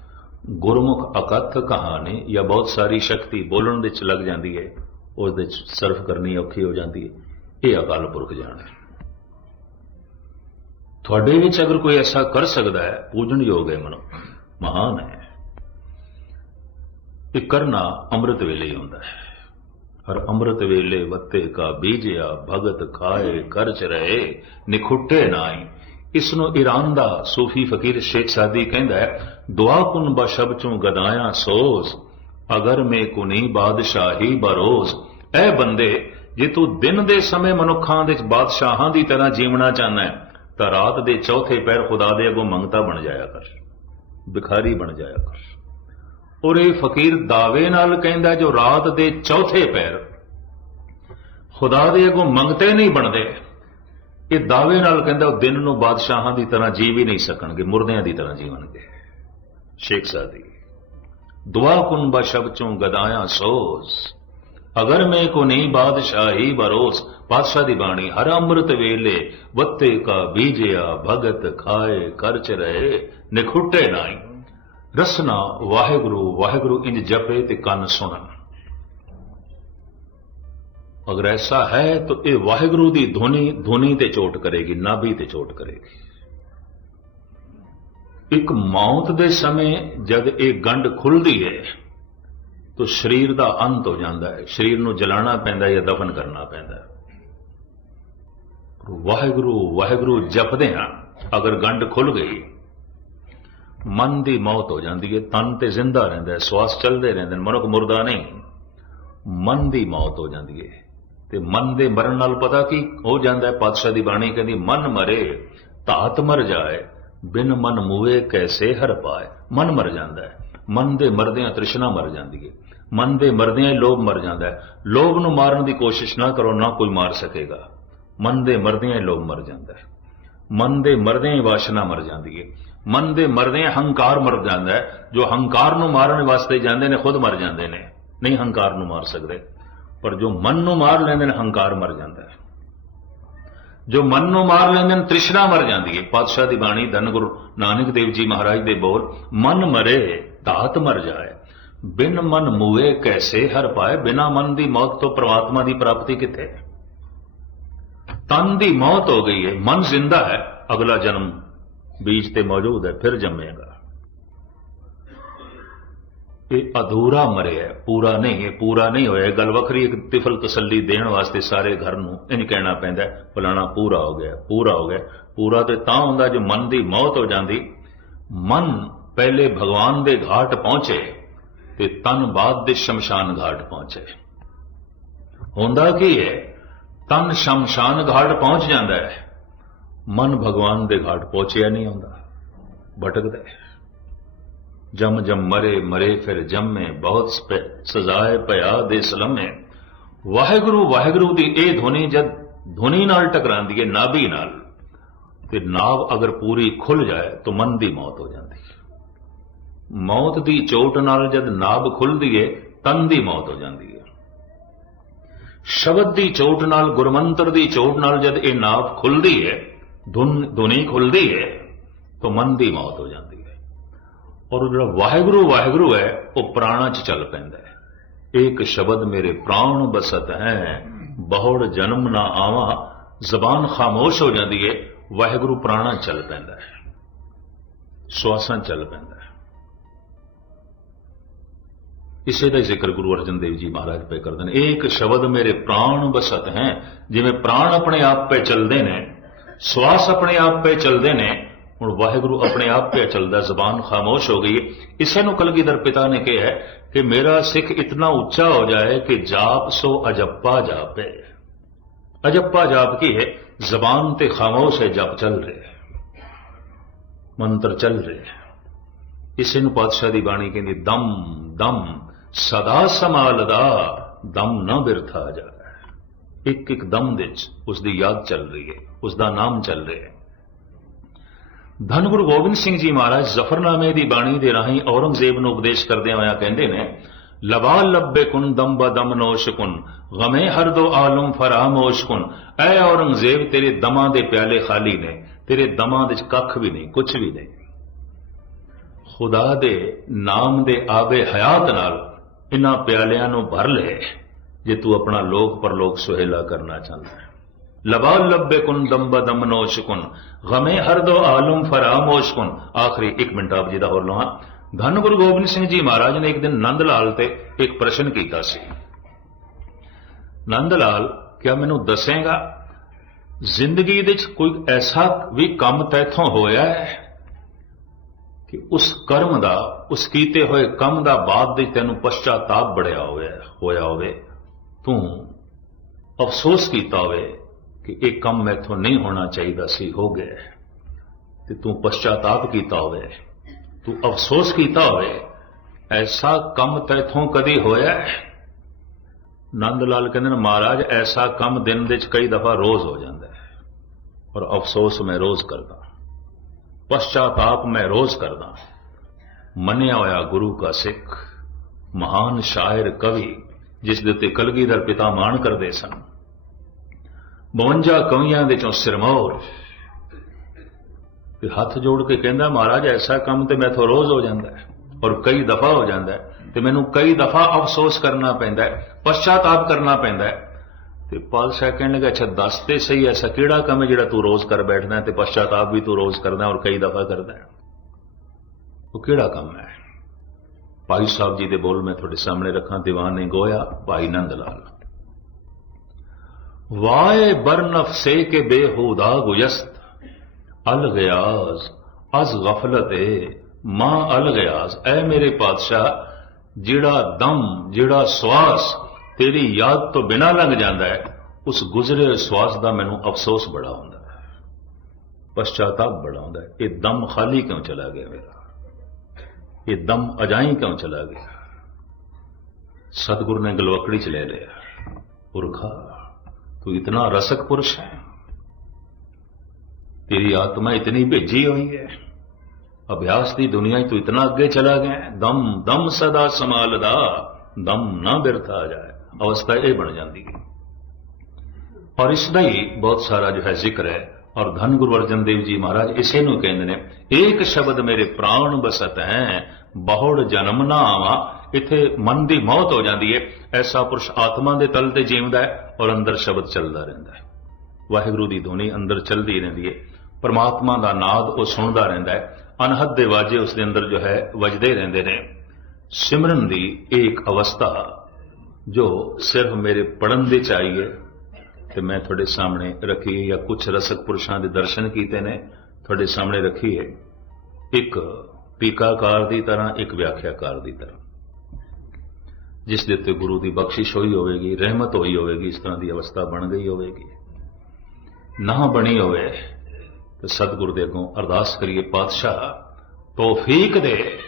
ਗੁਰਮੁਖ ਅਕਥ ਕਹਾਣੀ ਜਾਂ ਬਹੁਤ ਸਾਰੀ ਸ਼ਕਤੀ ਬੋਲਣ ਵਿੱਚ ਲੱਗ ਜਾਂਦੀ ਹੈ ਉਸ ਦੇ ਚ ਸਰਫ ਕਰਨੀ ਔਖੀ ਹੋ ਜਾਂਦੀ ਹੈ ਇਹ ਅਕਾਲ ਪੁਰਖ ਜਾਣੇ। ਤੁਹਾਡੇ ਵਿੱਚ ਅਗਰ ਕੋਈ ਐਸਾ ਕਰ ਸਕਦਾ ਹੈ, ਪੂਜਣ ਯੋਗ ਹੈ ਮਨੁੱਖ, ਮਹਾਨ ਹੈ। ਇਹ ਕਰਨਾ ਅੰਮ੍ਰਿਤ ਵੇਲੇ ਹੀ ਹੁੰਦਾ ਹੈ। ਹਰ ਅੰਮ੍ਰਿਤ ਵੇਲੇ ਵੱਤੇ ਕਾ ਬੀਜਿਆ, ਭਗਤ ਖਾਏ ਕਰਚ ਰਹੇ, ਨਿਖੁੱਟੇ ਨਾਈ ਇਸ ਨੂੰ ਈਰਾਨ ਦਾ ਸੂਫੀ ਫਕੀਰ ਸ਼ੇਖ ਸਾਦੀ ਕਹਿੰਦਾ ਹੈ, ਦੁਆ ਕੁਨ ਬਸ਼ਬ ਚੋਂ ਗਦਾਇਆ ਸੋਸ, ਅਗਰ ਮੈਂ ਕੁਨੀ ਬਾਦਸ਼ਾਹੀ ਬਰੋਸ। ਐ ਬੰਦੇ, ਜੇ ਤੂੰ ਦਿਨ ਦੇ ਸਮੇਂ ਮਨੁੱਖਾਂ ਦੇ ਬਾਦਸ਼ਾਹਾਂ ਦੀ ਤਰ੍ਹਾਂ ਜੀਵਣਾ ਚਾਹਨਾ ਹੈ, ਤਾਂ ਰਾਤ ਦੇ ਚੌਥੇ ਪੈਰ ਖੁਦਾ ਦੇ ਅੱਗੋਂ ਮੰਗਤਾ ਬਣ ਜਾਇਆ ਕਰ, ਭਿਖਾਰੀ ਬਣ ਜਾਇਆ ਕਰ। ਔਰ ਇਹ ਫਕੀਰ ਦਾਅਵੇ ਨਾਲ ਕਹਿੰਦਾ ਜੋ ਰਾਤ ਦੇ ਚੌਥੇ ਪੈਰ। ਖੁਦਾ ਦੇ ਅੱਗੋਂ ਮੰਗਤੇ ਨਹੀਂ ਬਣਦੇ। ਇਹ ਦਾਅਵੇ ਨਾਲ ਕਹਿੰਦਾ ਉਹ ਦਿਨ ਨੂੰ ਬਾਦਸ਼ਾਹਾਂ ਦੀ ਤਰ੍ਹਾਂ ਜੀ ਵੀ ਨਹੀਂ ਸਕਣਗੇ, ਮੁਰਦਿਆਂ ਦੀ ਤਰ੍ਹਾਂ ਜੀਵਣਗੇ। ਸ਼ੇਖ ਸਾਦੀ, ਦੁਆ ਕੁਨ ਬਸ਼ਬ ਚੋਂ ਗਦਾਇਆ ਸੋਸ ਅਗਰ ਮੈਂ ਕੋ ਨਹੀਂ ਬਾਦਸ਼ਾਹੀ ਬਰੋਸ ਪਾਤਸ਼ਾਹ ਦੀ ਬਾਣੀ, ਹਰ ਅੰਮ੍ਰਿਤ ਵੇਲੇ ਵੱਤੇ ਕਾ ਬੀਜਿਆ, ਭਗਤ ਖਾਏ ਕਰਚ ਰਹੇ, ਨਿਖੁੱਟੇ ਨਾਈ ਰਸਨਾ ਵਾਹਿਗੁਰੂ ਵਾਹਿਗੁਰੂ ਇੰਜ ਜਪੇ ਤੇ ਕੰਨ ਸੁਣਨ। ਅਗਰ ਐਸਾ ਹੈ ਤਾਂ ਇਹ ਵਾਹਿਗੁਰੂ ਦੀ ਧੁਨੀ ਧੁਨੀ ਤੇ ਚੋਟ ਕਰੇਗੀ, ਨਾਭੀ ਤੇ ਚੋਟ ਕਰੇਗੀ। ਇੱਕ ਮੌਤ ਦੇ ਸਮੇਂ ਜਦ ਇਹ ਗੰਢ ਖੁੱਲਦੀ ਹੈ, ਤਾਂ ਸਰੀਰ ਦਾ ਅੰਤ ਹੋ ਜਾਂਦਾ ਹੈ। ਸਰੀਰ ਨੂੰ ਜਲਾਣਾ ਪੈਂਦਾ ਹੈ ਜਾਂ ਦਫਨ ਕਰਨਾ ਪੈਂਦਾ ਹੈ। ਵਾਹਿਗੁਰੂ ਵਾਹਿਗੁਰੂ ਜਪਦੇ ਹਾਂ। ਅਗਰ ਗੰਢ ਖੁੱਲ ਗਈ ਮਨ ਦੀ ਮੌਤ ਹੋ ਜਾਂਦੀ ਹੈ, ਤਨ ਤੇ ਜ਼ਿੰਦਾ ਰਹਿੰਦਾ ਹੈ, ਸਵਾਸ ਚੱਲਦੇ ਰਹਿੰਦੇ ਨੇ, ਮਨੁੱਖ ਮੁਰਦਾ ਨਹੀਂ। ਮਨ ਦੀ ਮੌਤ ਹੋ ਜਾਂਦੀ ਹੈ ਤੇ ਮਨ ਦੇ ਮਰਨ ਨਾਲ ਪਤਾ ਕੀ ਹੋ ਜਾਂਦਾ ਹੈ? ਪਾਤਸ਼ਾਹ ਦੀ ਬਾਣੀ ਕਹਿੰਦੀ, ਮਨ ਮਰੇ ਧਾਤ ਮਰ ਜਾਏ, ਬਿਨ ਮਨ ਮੂਏ ਕੈਸੇ ਹਰ ਪਾਏ। ਮਨ ਮਰ ਜਾਂਦਾ ਹੈ, ਮਨ ਦੇ ਮਰਦਿਆਂ ਤ੍ਰਿਸ਼ਨਾ ਮਰ ਜਾਂਦੀ ਹੈ। ਮਨ ਦੇ ਮਰਦਿਆਂ ਲੋਭ ਮਰ ਜਾਂਦਾ ਹੈ। ਲੋਭ ਨੂੰ ਮਾਰਨ ਦੀ ਕੋਸ਼ਿਸ਼ ਨਾ ਕਰੋ, ਨਾ ਕੋਈ ਮਾਰ ਸਕੇਗਾ। ਮਨ ਦੇ ਮਰਦਿਆਂ ਹੀ ਲੋਭ ਮਰ ਜਾਂਦਾ ਹੈ। ਮਨ ਦੇ ਮਰਦਿਆਂ ਹੀ ਵਾਸ਼ਨਾ ਮਰ ਜਾਂਦੀ ਹੈ। ਮਨ ਦੇ ਮਰਦੇ ਹੰਕਾਰ ਮਰ ਜਾਂਦਾ ਹੈ। ਜੋ ਹੰਕਾਰ ਨੂੰ ਮਾਰਨ ਵਾਸਤੇ ਜਾਂਦੇ ਨੇ, ਖੁਦ ਮਰ ਜਾਂਦੇ ਨੇ। ਨਹੀਂ ਹੰਕਾਰ ਨੂੰ ਮਾਰ ਸਕਦੇ। ਪਰ ਜੋ ਮਨ ਨੂੰ ਮਾਰ ਲੈਂਦੇ ਨੇ, ਹੰਕਾਰ ਮਰ ਜਾਂਦਾ ਹੈ। ਜੋ ਮਨ ਨੂੰ ਮਾਰ ਲੈਂਦੇ ਨੇ, ਤ੍ਰਿਸ਼ਨਾ ਮਰ ਜਾਂਦੀ ਹੈ। ਪਾਤਸ਼ਾਹ ਦੀ ਬਾਣੀ, ਧੰਨ ਗੁਰੂ ਨਾਨਕ ਦੇਵ ਜੀ ਮਹਾਰਾਜ ਦੇ ਬੋਲ, ਮਨ ਮਰੇ ਧਾਤ ਮਰ ਜਾਏ। ਬਿਨ ਮਨ ਮੂਏ ਕੈਸੇ ਹਰ ਪਾਏ? ਬਿਨਾ ਮਨ ਦੀ ਮੌਤ ਤੋਂ ਪ੍ਰਮਾਤਮਾ ਦੀ ਪ੍ਰਾਪਤੀ ਕਿੱਥੇ ਤਨ ਦੀ ਮੌਤ ਹੋ ਗਈ ਹੈ। ਮਨ ਜ਼ਿੰਦਾ ਹੈ। ਅਗਲਾ ਜਨਮ ਬੀਜ ਤੇ ਮੌਜੂਦ ਹੈ, ਫਿਰ ਜੰਮੇਗਾ। ਇਹ ਅਧੂਰਾ ਮਰਿਆ ਪੂਰਾ ਨਹੀਂ, ਇਹ ਪੂਰਾ ਨਹੀਂ ਹੋਇਆ। ਗੱਲ ਵੱਖਰੀ ਇੱਕ ਤਿਫਲ ਤਸੱਲੀ ਦੇਣ ਵਾਸਤੇ ਸਾਰੇ ਘਰ ਨੂੰ ਇੰਜ ਕਹਿਣਾ ਪੈਂਦਾ ਫਲਾਣਾ ਪੂਰਾ ਹੋ ਗਿਆ, ਪੂਰਾ ਹੋ ਗਿਆ। ਪੂਰਾ ਤੇ ਤਾਂ ਹੁੰਦਾ ਜੇ ਮਨ ਦੀ ਮੌਤ ਹੋ ਜਾਂਦੀ। ਮਨ ਪਹਿਲੇ ਭਗਵਾਨ ਦੇ ਘਾਟ ਪਹੁੰਚੇ ਤੇ ਤਨ ਬਾਅਦ ਦੇ ਸ਼ਮਸ਼ਾਨ ਘਾਟ ਪਹੁੰਚੇ। ਹੁੰਦਾ ਕੀ ਹੈ? ਤਨ ਸ਼ਮਸ਼ਾਨ ਘਾਟ ਪਹੁੰਚ ਜਾਂਦਾ ਹੈ। ਮਨ ਭਗਵਾਨ ਦੇ ਘਾਟ ਪਹੁੰਚਿਆ ਨਹੀਂ ਹੁੰਦਾ ਭਟਕਦਾ ਹੈ। ਜਮ ਜਮ ਮਰੇ ਮਰੇ ਫਿਰ ਜੰਮੇ, ਬਹੁਤ ਸਜ਼ਾਏ ਪਿਆ ਦੇ ਸਲਮੇ। ਵਾਹਿਗੁਰੂ ਵਾਹਿਗੁਰੂ ਦੀ ਇਹ ਧੁਨੀ ਜਦ ਧੁਨੀ ਨਾਲ ਟਕਰਾਂਦੀ ਹੈ, ਨਾਭੀ ਨਾਲ, ਤੇ ਨਾਭ ਅਗਰ ਪੂਰੀ ਖੁੱਲ ਜਾਏ ਤਾਂ ਮਨ ਦੀ ਮੌਤ ਹੋ ਜਾਂਦੀ ਹੈ। ਮੌਤ ਦੀ ਚੋਟ ਨਾਲ ਜਦ ਨਾਭ ਖੁੱਲਦੀ ਹੈ, ਤਨ ਦੀ ਮੌਤ ਹੋ ਜਾਂਦੀ ਹੈ। ਸ਼ਬਦ ਦੀ ਚੋਟ ਨਾਲ, ਗੁਰਮੰਤਰ ਦੀ ਚੋਟ ਨਾਲ ਜਦ ਇਹ ਨਾਭ ਖੁੱਲਦੀ ਹੈ ਧੁਨ ਧੁਨੀ ਖੁੱਲਦੀ ਹੈ ਤਾਂ ਮਨ ਦੀ ਮੌਤ ਹੋ ਜਾਂਦੀ ਹੈ ਔਰ ਉਹ ਜਿਹੜਾ ਵਾਹਿਗੁਰੂ ਵਾਹਿਗੁਰੂ ਹੈ ਉਹ ਪ੍ਰਾਣਾ 'ਚ ਚੱਲ ਪੈਂਦਾ ਹੈ ਏਕ ਸ਼ਬਦ ਮੇਰੇ ਪ੍ਰਾਣ ਬਸਤ ਹੈ, ਬਹੁੜ ਜਨਮ ਨਾ ਆਵਾਂ, ਜ਼ਬਾਨ ਖਾਮੋਸ਼ ਹੋ ਜਾਂਦੀ ਹੈ ਵਾਹਿਗੁਰੂ ਪ੍ਰਾਣਾ ਚੱਲ ਪੈਂਦਾ ਹੈ ਸਵਾਸਾਂ ਚੱਲ ਪੈਂਦਾ ਹੈ ਇਸੇ ਦਾ ਜ਼ਿਕਰ ਗੁਰੂ ਅਰਜਨ ਦੇਵ ਜੀ ਮਹਾਰਾਜ ਪੇ ਕਰਦੇ ਨੇ। ਇੱਕ ਸ਼ਬਦ ਮੇਰੇ ਪ੍ਰਾਣ ਬਸਤ ਹੈ, ਜਿਵੇਂ ਪ੍ਰਾਣ ਆਪਣੇ ਆਪ ਪੇ ਚੱਲਦੇ ਨੇ ਸਵਾਸ ਆਪਣੇ ਆਪ ਪੇ ਚੱਲਦੇ ਨੇ। ਹੁਣ ਵਾਹਿਗੁਰੂ ਆਪਣੇ ਆਪ ਪੇ ਚੱਲਦਾ, ਜ਼ਬਾਨ ਖਾਮੋਸ਼ ਹੋ ਗਈ ਇਸੇ ਨੂੰ ਕਲਗੀਧਰ ਪਿਤਾ ਨੇ ਕਿਹਾ ਕਿ ਮੇਰਾ ਸਿੱਖ ਇਤਨਾ ਉੱਚਾ ਹੋ ਜਾਏ ਕਿ ਜਾਪ ਸੋ ਅਜੱਪਾ ਜਾਪੇ। ਅਜੱਪਾ ਜਾਪ ਕੀ ਹੈ? ਜ਼ਬਾਨ ਤੇ ਖਾਮੋਸ਼ ਹੈ, ਜਪ ਚੱਲ ਰਿਹਾ ਮੰਤਰ ਚੱਲ ਰਿਹਾ ਇਸੇ ਨੂੰ ਪਾਤਸ਼ਾਹ ਦੀ ਬਾਣੀ ਕਹਿੰਦੀ, ਦਮ ਦਮ, ਸਦਾ ਸਮਾਲਦਾ ਦਮ ਨਾ ਬਿਰਥਾ ਜਾ ਇੱਕ ਇੱਕ ਦਮ ਵਿੱਚ ਉਸ ਦੀ ਯਾਦ ਚੱਲ ਰਹੀ ਹੈ ਉਸ ਦਾ ਨਾਮ ਚੱਲ ਰਿਹਾ ਹੈ। ਧੰਨ ਗੁਰੂ ਗੋਬਿੰਦ ਸਿੰਘ ਜੀ ਮਹਾਰਾਜ ਜ਼ਫਰਨਾਮੇ ਦੀ ਬਾਣੀ ਦੇ ਰਾਹੀਂ ਔਰੰਗਜ਼ੇਬ ਨੂੰ ਉਪਦੇਸ਼ ਕਰਦੇ ਹੋਇਆ ਕਹਿੰਦੇ ਨੇ ਲਬਾ ਲੱਬੇ ਕੁਨ ਦਮ ਬਦਮ ਨੋਸ਼ ਕੁਨ, ਗਮੇ ਹਰ ਦੋ ਆਲਮ ਫਰਾਮੋਸ਼ ਕੁਨ। ਐ ਔਰੰਗਜ਼ੇਬ, ਤੇਰੇ ਦਮਾਂ ਦੇ ਪਿਆਲੇ ਖਾਲੀ ਨੇ, ਤੇਰੇ ਦਮਾਂ ਵਿੱਚ ਕੱਖ ਵੀ ਨਹੀਂ ਕੁਝ ਵੀ ਨਹੀਂ। ਖੁਦਾ ਦੇ ਨਾਮ ਦੇ ਆਵੇ ਹਯਾਤ ਨਾਲ ਇਹਨਾਂ ਪਿਆਲਿਆਂ ਨੂੰ ਭਰ ਲਏ। ਜੇ ਤੂੰ ਆਪਣਾ ਲੋਕ ਪਰਲੋਕ ਸੁਹੇਲਾ ਕਰਨਾ ਚਾਹੁੰਦਾ ਹੈ। ਲਵਾ ਲੱਭੇ ਕੁਨ, ਦੰਬ ਦਮ ਨੋਸ਼ ਕੁਨ, ਗਮੇ ਹਰ ਦੋ ਆਲਮ ਫਰਾਮੋਸ਼ ਕੁਨ। ਆਖਰੀ 1 ਮਿੰਟ ਆਪ ਜੀ ਦਾ ਹੋਰ ਲਵਾਂ ਧੰਨ ਗੁਰੂ ਗੋਬਿੰਦ ਸਿੰਘ ਜੀ ਮਹਾਰਾਜ ਨੇ ਇੱਕ ਦਿਨ ਨੰਦ ਲਾਲ ਤੇ ਇੱਕ ਪ੍ਰਸ਼ਨ ਕੀਤਾ ਸੀ। ਨੰਦ ਲਾਲ ਕਿਆ ਮੈਨੂੰ ਦੱਸੇਗਾ, ਜ਼ਿੰਦਗੀ ਦੇ ਵਿੱਚ ਕੋਈ ਐਸਾ ਵੀ ਕੰਮ ਤੈਥੋਂ ਹੋਇਆ ਹੈ ਕਿ ਉਸ ਕਰਮ ਦਾ, ਉਸ ਕੀਤੇ ਹੋਏ ਕੰਮ ਦਾ ਬਾਅਦ ਦੇ ਤੈਨੂੰ ਪਛਤਾਤਾਪ ਬੜਿਆ ਹੋਇਆ ਹੋਇਆ ਹੋਵੇ? ਤੂੰ ਅਫਸੋਸ ਕੀਤਾ ਹੋਵੇ ਕਿ ਇਹ ਕੰਮ ਮੈਥੋਂ ਨਹੀਂ ਹੋਣਾ ਚਾਹੀਦਾ ਸੀ, ਹੋ ਗਿਆ ਤੇ ਤੂੰ ਪਛਤਾਤਾਪ ਕੀਤਾ ਹੋਵੇ, ਤੂੰ ਅਫਸੋਸ ਕੀਤਾ ਹੋਵੇ, ਐਸਾ ਕੰਮ ਤੈਥੋਂ ਕਦੀ ਹੋਇਆ ਨੰਦ ਲਾਲ ਕਹਿੰਦੇ ਨੇ, ਮਹਾਰਾਜ, ਐਸਾ ਕੰਮ ਦਿਨ ਦੇ ਵਿੱਚ ਕਈ ਦਫਾ ਰੋਜ਼ ਹੋ ਜਾਂਦਾ ਹੈ ਔਰ ਅਫਸੋਸ ਮੈਂ ਰੋਜ਼ ਕਰਦਾ ਪਛਤਾਤਾਪ ਮੈਂ ਰੋਜ਼ ਕਰਦਾ। ਮੰਨਿਆ ਹੋਇਆ ਗੁਰੂ ਕਾ ਸਿੱਖ, ਮਹਾਨ ਸ਼ਾਇਰ ਕਵੀ ਜਿਸ ਦੇ ਉੱਤੇ ਕਲਗੀਧਰ ਪਿਤਾ ਮਾਣ ਕਰਦੇ ਸਨ। 52 ਕਵੀਆਂ ਦੇ ਚੋਂ ਸਿਰਮੌਰ। ਤੇ ਹੱਥ ਜੋੜ ਕੇ ਕਹਿੰਦਾ, ਮਹਾਰਾਜ, ਐਸਾ ਕੰਮ ਤੇ ਮੈਥੋਂ ਰੋਜ਼ ਹੋ ਜਾਂਦਾ ਹੈ ਔਰ ਕਈ ਦਫਾ ਹੋ ਜਾਂਦਾ ਹੈ ਤੇ ਮੈਨੂੰ ਕਈ ਦਫਾ ਅਫਸੋਸ ਕਰਨਾ ਪੈਂਦਾ ਹੈ, ਪਛਤਾਤਾਪ ਕਰਨਾ ਪੈਂਦਾ ਹੈ। ਤੇ ਪਾਤਸ਼ਾਹ ਕਹਿਣ ਲੱਗਾ, ਅੱਛਾ, ਦੱਸ ਤੇ ਸਹੀ ਐਸਾ ਕਿਹੜਾ ਕੰਮ ਹੈ ਜਿਹੜਾ ਤੂੰ ਰੋਜ਼ ਕਰ ਬੈਠਦਾ ਹੈ ਤੇ ਪਛਤਾਤਾਪ ਵੀ ਤੂੰ ਰੋਜ਼ ਕਰਦਾ ਔਰ ਕਈ ਦਫਾ ਕਰਦਾ ਉਹ ਕਿਹੜਾ ਕੰਮ ਹੈ? ਭਾਈ ਸਾਹਿਬ ਜੀ ਦੇ ਬੋਲ ਮੈਂ ਤੁਹਾਡੇ ਸਾਹਮਣੇ ਰੱਖਾਂ, ਦੀਵਾਨ ਨੇ ਗੋਇਆ, ਭਾਈ ਨੰਦ ਲਾਲ। ਵਾਏ ਬਰਨਫ ਸੇ ਕੇ ਬੇਹੂਦਾ ਗੁਯਸਤ, ਅਲ ਗਿਆਜ਼ ਅਜ਼ ਗਫਲਤ, ਮਾਂ ਅਲ ਗਿਆਜ਼ ਐ ਮੇਰੇ ਪਾਤਸ਼ਾਹ, ਜਿਹੜਾ ਦਮ, ਜਿਹੜਾ ਸਵਾਸ ਤੇਰੀ ਯਾਦ ਤੋਂ ਬਿਨਾ ਲੰਘ ਜਾਂਦਾ ਹੈ, ਉਸ ਗੁਜ਼ਰੇ ਸਵਾਸ ਦਾ ਮੈਨੂੰ ਅਫਸੋਸ ਬੜਾ ਹੁੰਦਾ ਹੈ। ਪਛਤਾਤਾਪ ਬੜਾ ਹੁੰਦਾ ਹੈ, ਇਹ ਦਮ ਖਾਲੀ ਕਿਉਂ ਚਲਾ ਗਿਆ ਮੇਰਾ? ਇਹ ਦਮ ਅਜਾਈ ਕਿਉਂ ਚਲਾ ਗਿਆ ਸਤਿਗੁਰ ਨੇ ਗਲਵਕੜੀ ਚ ਲੈ ਲਿਆ ਪੁਰਖਾ ਤੂੰ ਇਤਨਾ ਰਸਕ ਪੁਰਸ਼ ਹੈ तेरी आत्मा इतनी भेजी हुई है अभ्यास की दुनिया तू इतना अगे चला गया है। दम दम सदा संभालदा दम ना बिरथा जाए अवस्था ये बन जाती है और इसका ही बहुत सारा जो है जिक्र है ਔਰ ਧਨ ਗੁਰੂ ਅਰਜਨ ਦੇਵ ਜੀ ਮਹਾਰਾਜ ਇਸੇ ਨੂੰ ਕਹਿੰਦੇ ਨੇ ਇੱਕ ਸ਼ਬਦ ਮੇਰੇ ਪ੍ਰਾਣ ਬਸਤ ਹੈ, ਬਹੁੜ ਜਨਮ ਨਾ ਆਵਾ ਇੱਥੇ ਮਨ ਦੀ ਮੌਤ ਹੋ ਜਾਂਦੀ ਹੈ ਐਸਾ ਪੁਰਸ਼ ਆਤਮਾ ਦੇ ਤਲ ਤੇ ਜੀਵਦਾ ਹੈ ਔਰ ਅੰਦਰ ਸ਼ਬਦ ਚੱਲਦਾ ਰਹਿੰਦਾ ਹੈ। ਵਾਹਿਗੁਰੂ ਦੀ ਧੁਨੀ ਅੰਦਰ ਚੱਲਦੀ ਰਹਿੰਦੀ ਹੈ ਪਰਮਾਤਮਾ ਦਾ ਨਾਦ ਉਹ ਸੁਣਦਾ ਰਹਿੰਦਾ ਹੈ। ਅਨਹਦ ਦੇ ਵਾਜੇ ਉਸ ਦੇ ਅੰਦਰ ਜੋ ਹੈ, ਵੱਜਦੇ ਰਹਿੰਦੇ ਨੇ। ਸਿਮਰਨ ਦੀ ਇੱਕ ਅਵਸਥਾ ਜੋ ਸਿਰਫ ਮੇਰੇ ਪੜਨ ਦੇ ਚਾਹੀਏ ਤੇ ਮੈਂ ਤੁਹਾਡੇ ਸਾਹਮਣੇ ਰੱਖੀ ਹੈ ਜਾਂ ਕੁਝ ਰਸਕ ਪੁਰਸ਼ਾਂ ਦੇ ਦਰਸ਼ਨ ਕੀਤੇ ਨੇ, ਤੁਹਾਡੇ ਸਾਹਮਣੇ ਰੱਖੀ ਹੈ। ਇੱਕ ਟੀਕਾਕਾਰ ਦੀ ਤਰ੍ਹਾਂ, ਇੱਕ ਵਿਆਖਿਆਕਾਰ ਦੀ ਤਰ੍ਹਾਂ। ਜਿਸ ਦੇ ਉੱਤੇ ਗੁਰੂ ਦੀ ਬਖਸ਼ਿਸ਼ ਹੋਈ ਹੋਵੇਗੀ, ਰਹਿਮਤ ਹੋਈ ਹੋਵੇਗੀ, ਇਸ ਤਰ੍ਹਾਂ ਦੀ ਅਵਸਥਾ ਬਣ ਗਈ ਹੋਵੇਗੀ। ਨਾ ਬਣੀ ਹੋਵੇ, ਤੇ ਸਤਿਗੁਰ ਦੇ ਅੱਗੋਂ ਅਰਦਾਸ ਕਰੀਏ, ਪਾਤਸ਼ਾਹ, ਤੌਫੀਕ ਦੇ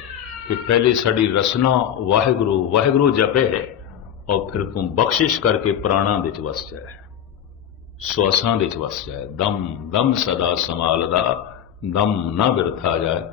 ਕਿ ਪਹਿਲੇ ਸਾਡੀ ਰਸਨਾ ਵਾਹਿਗੁਰੂ ਵਾਹਿਗੁਰੂ ਜਪੇ ਔਰ ਫਿਰ ਤੂੰ ਬਖਸ਼ਿਸ਼ ਕਰਕੇ ਪ੍ਰਾਣਾਂ ਵਿੱਚ ਵਸ ਜਾਏ। ਸਵਾਸਾਂ ਵਿੱਚ ਵਸ ਜਾਏ। ਦਮ ਦਮ ਸਦਾ ਸੰਭਾਲਦਾ ਦਮ ਨਾ ਬਿਰਥਾ ਜਾਏ।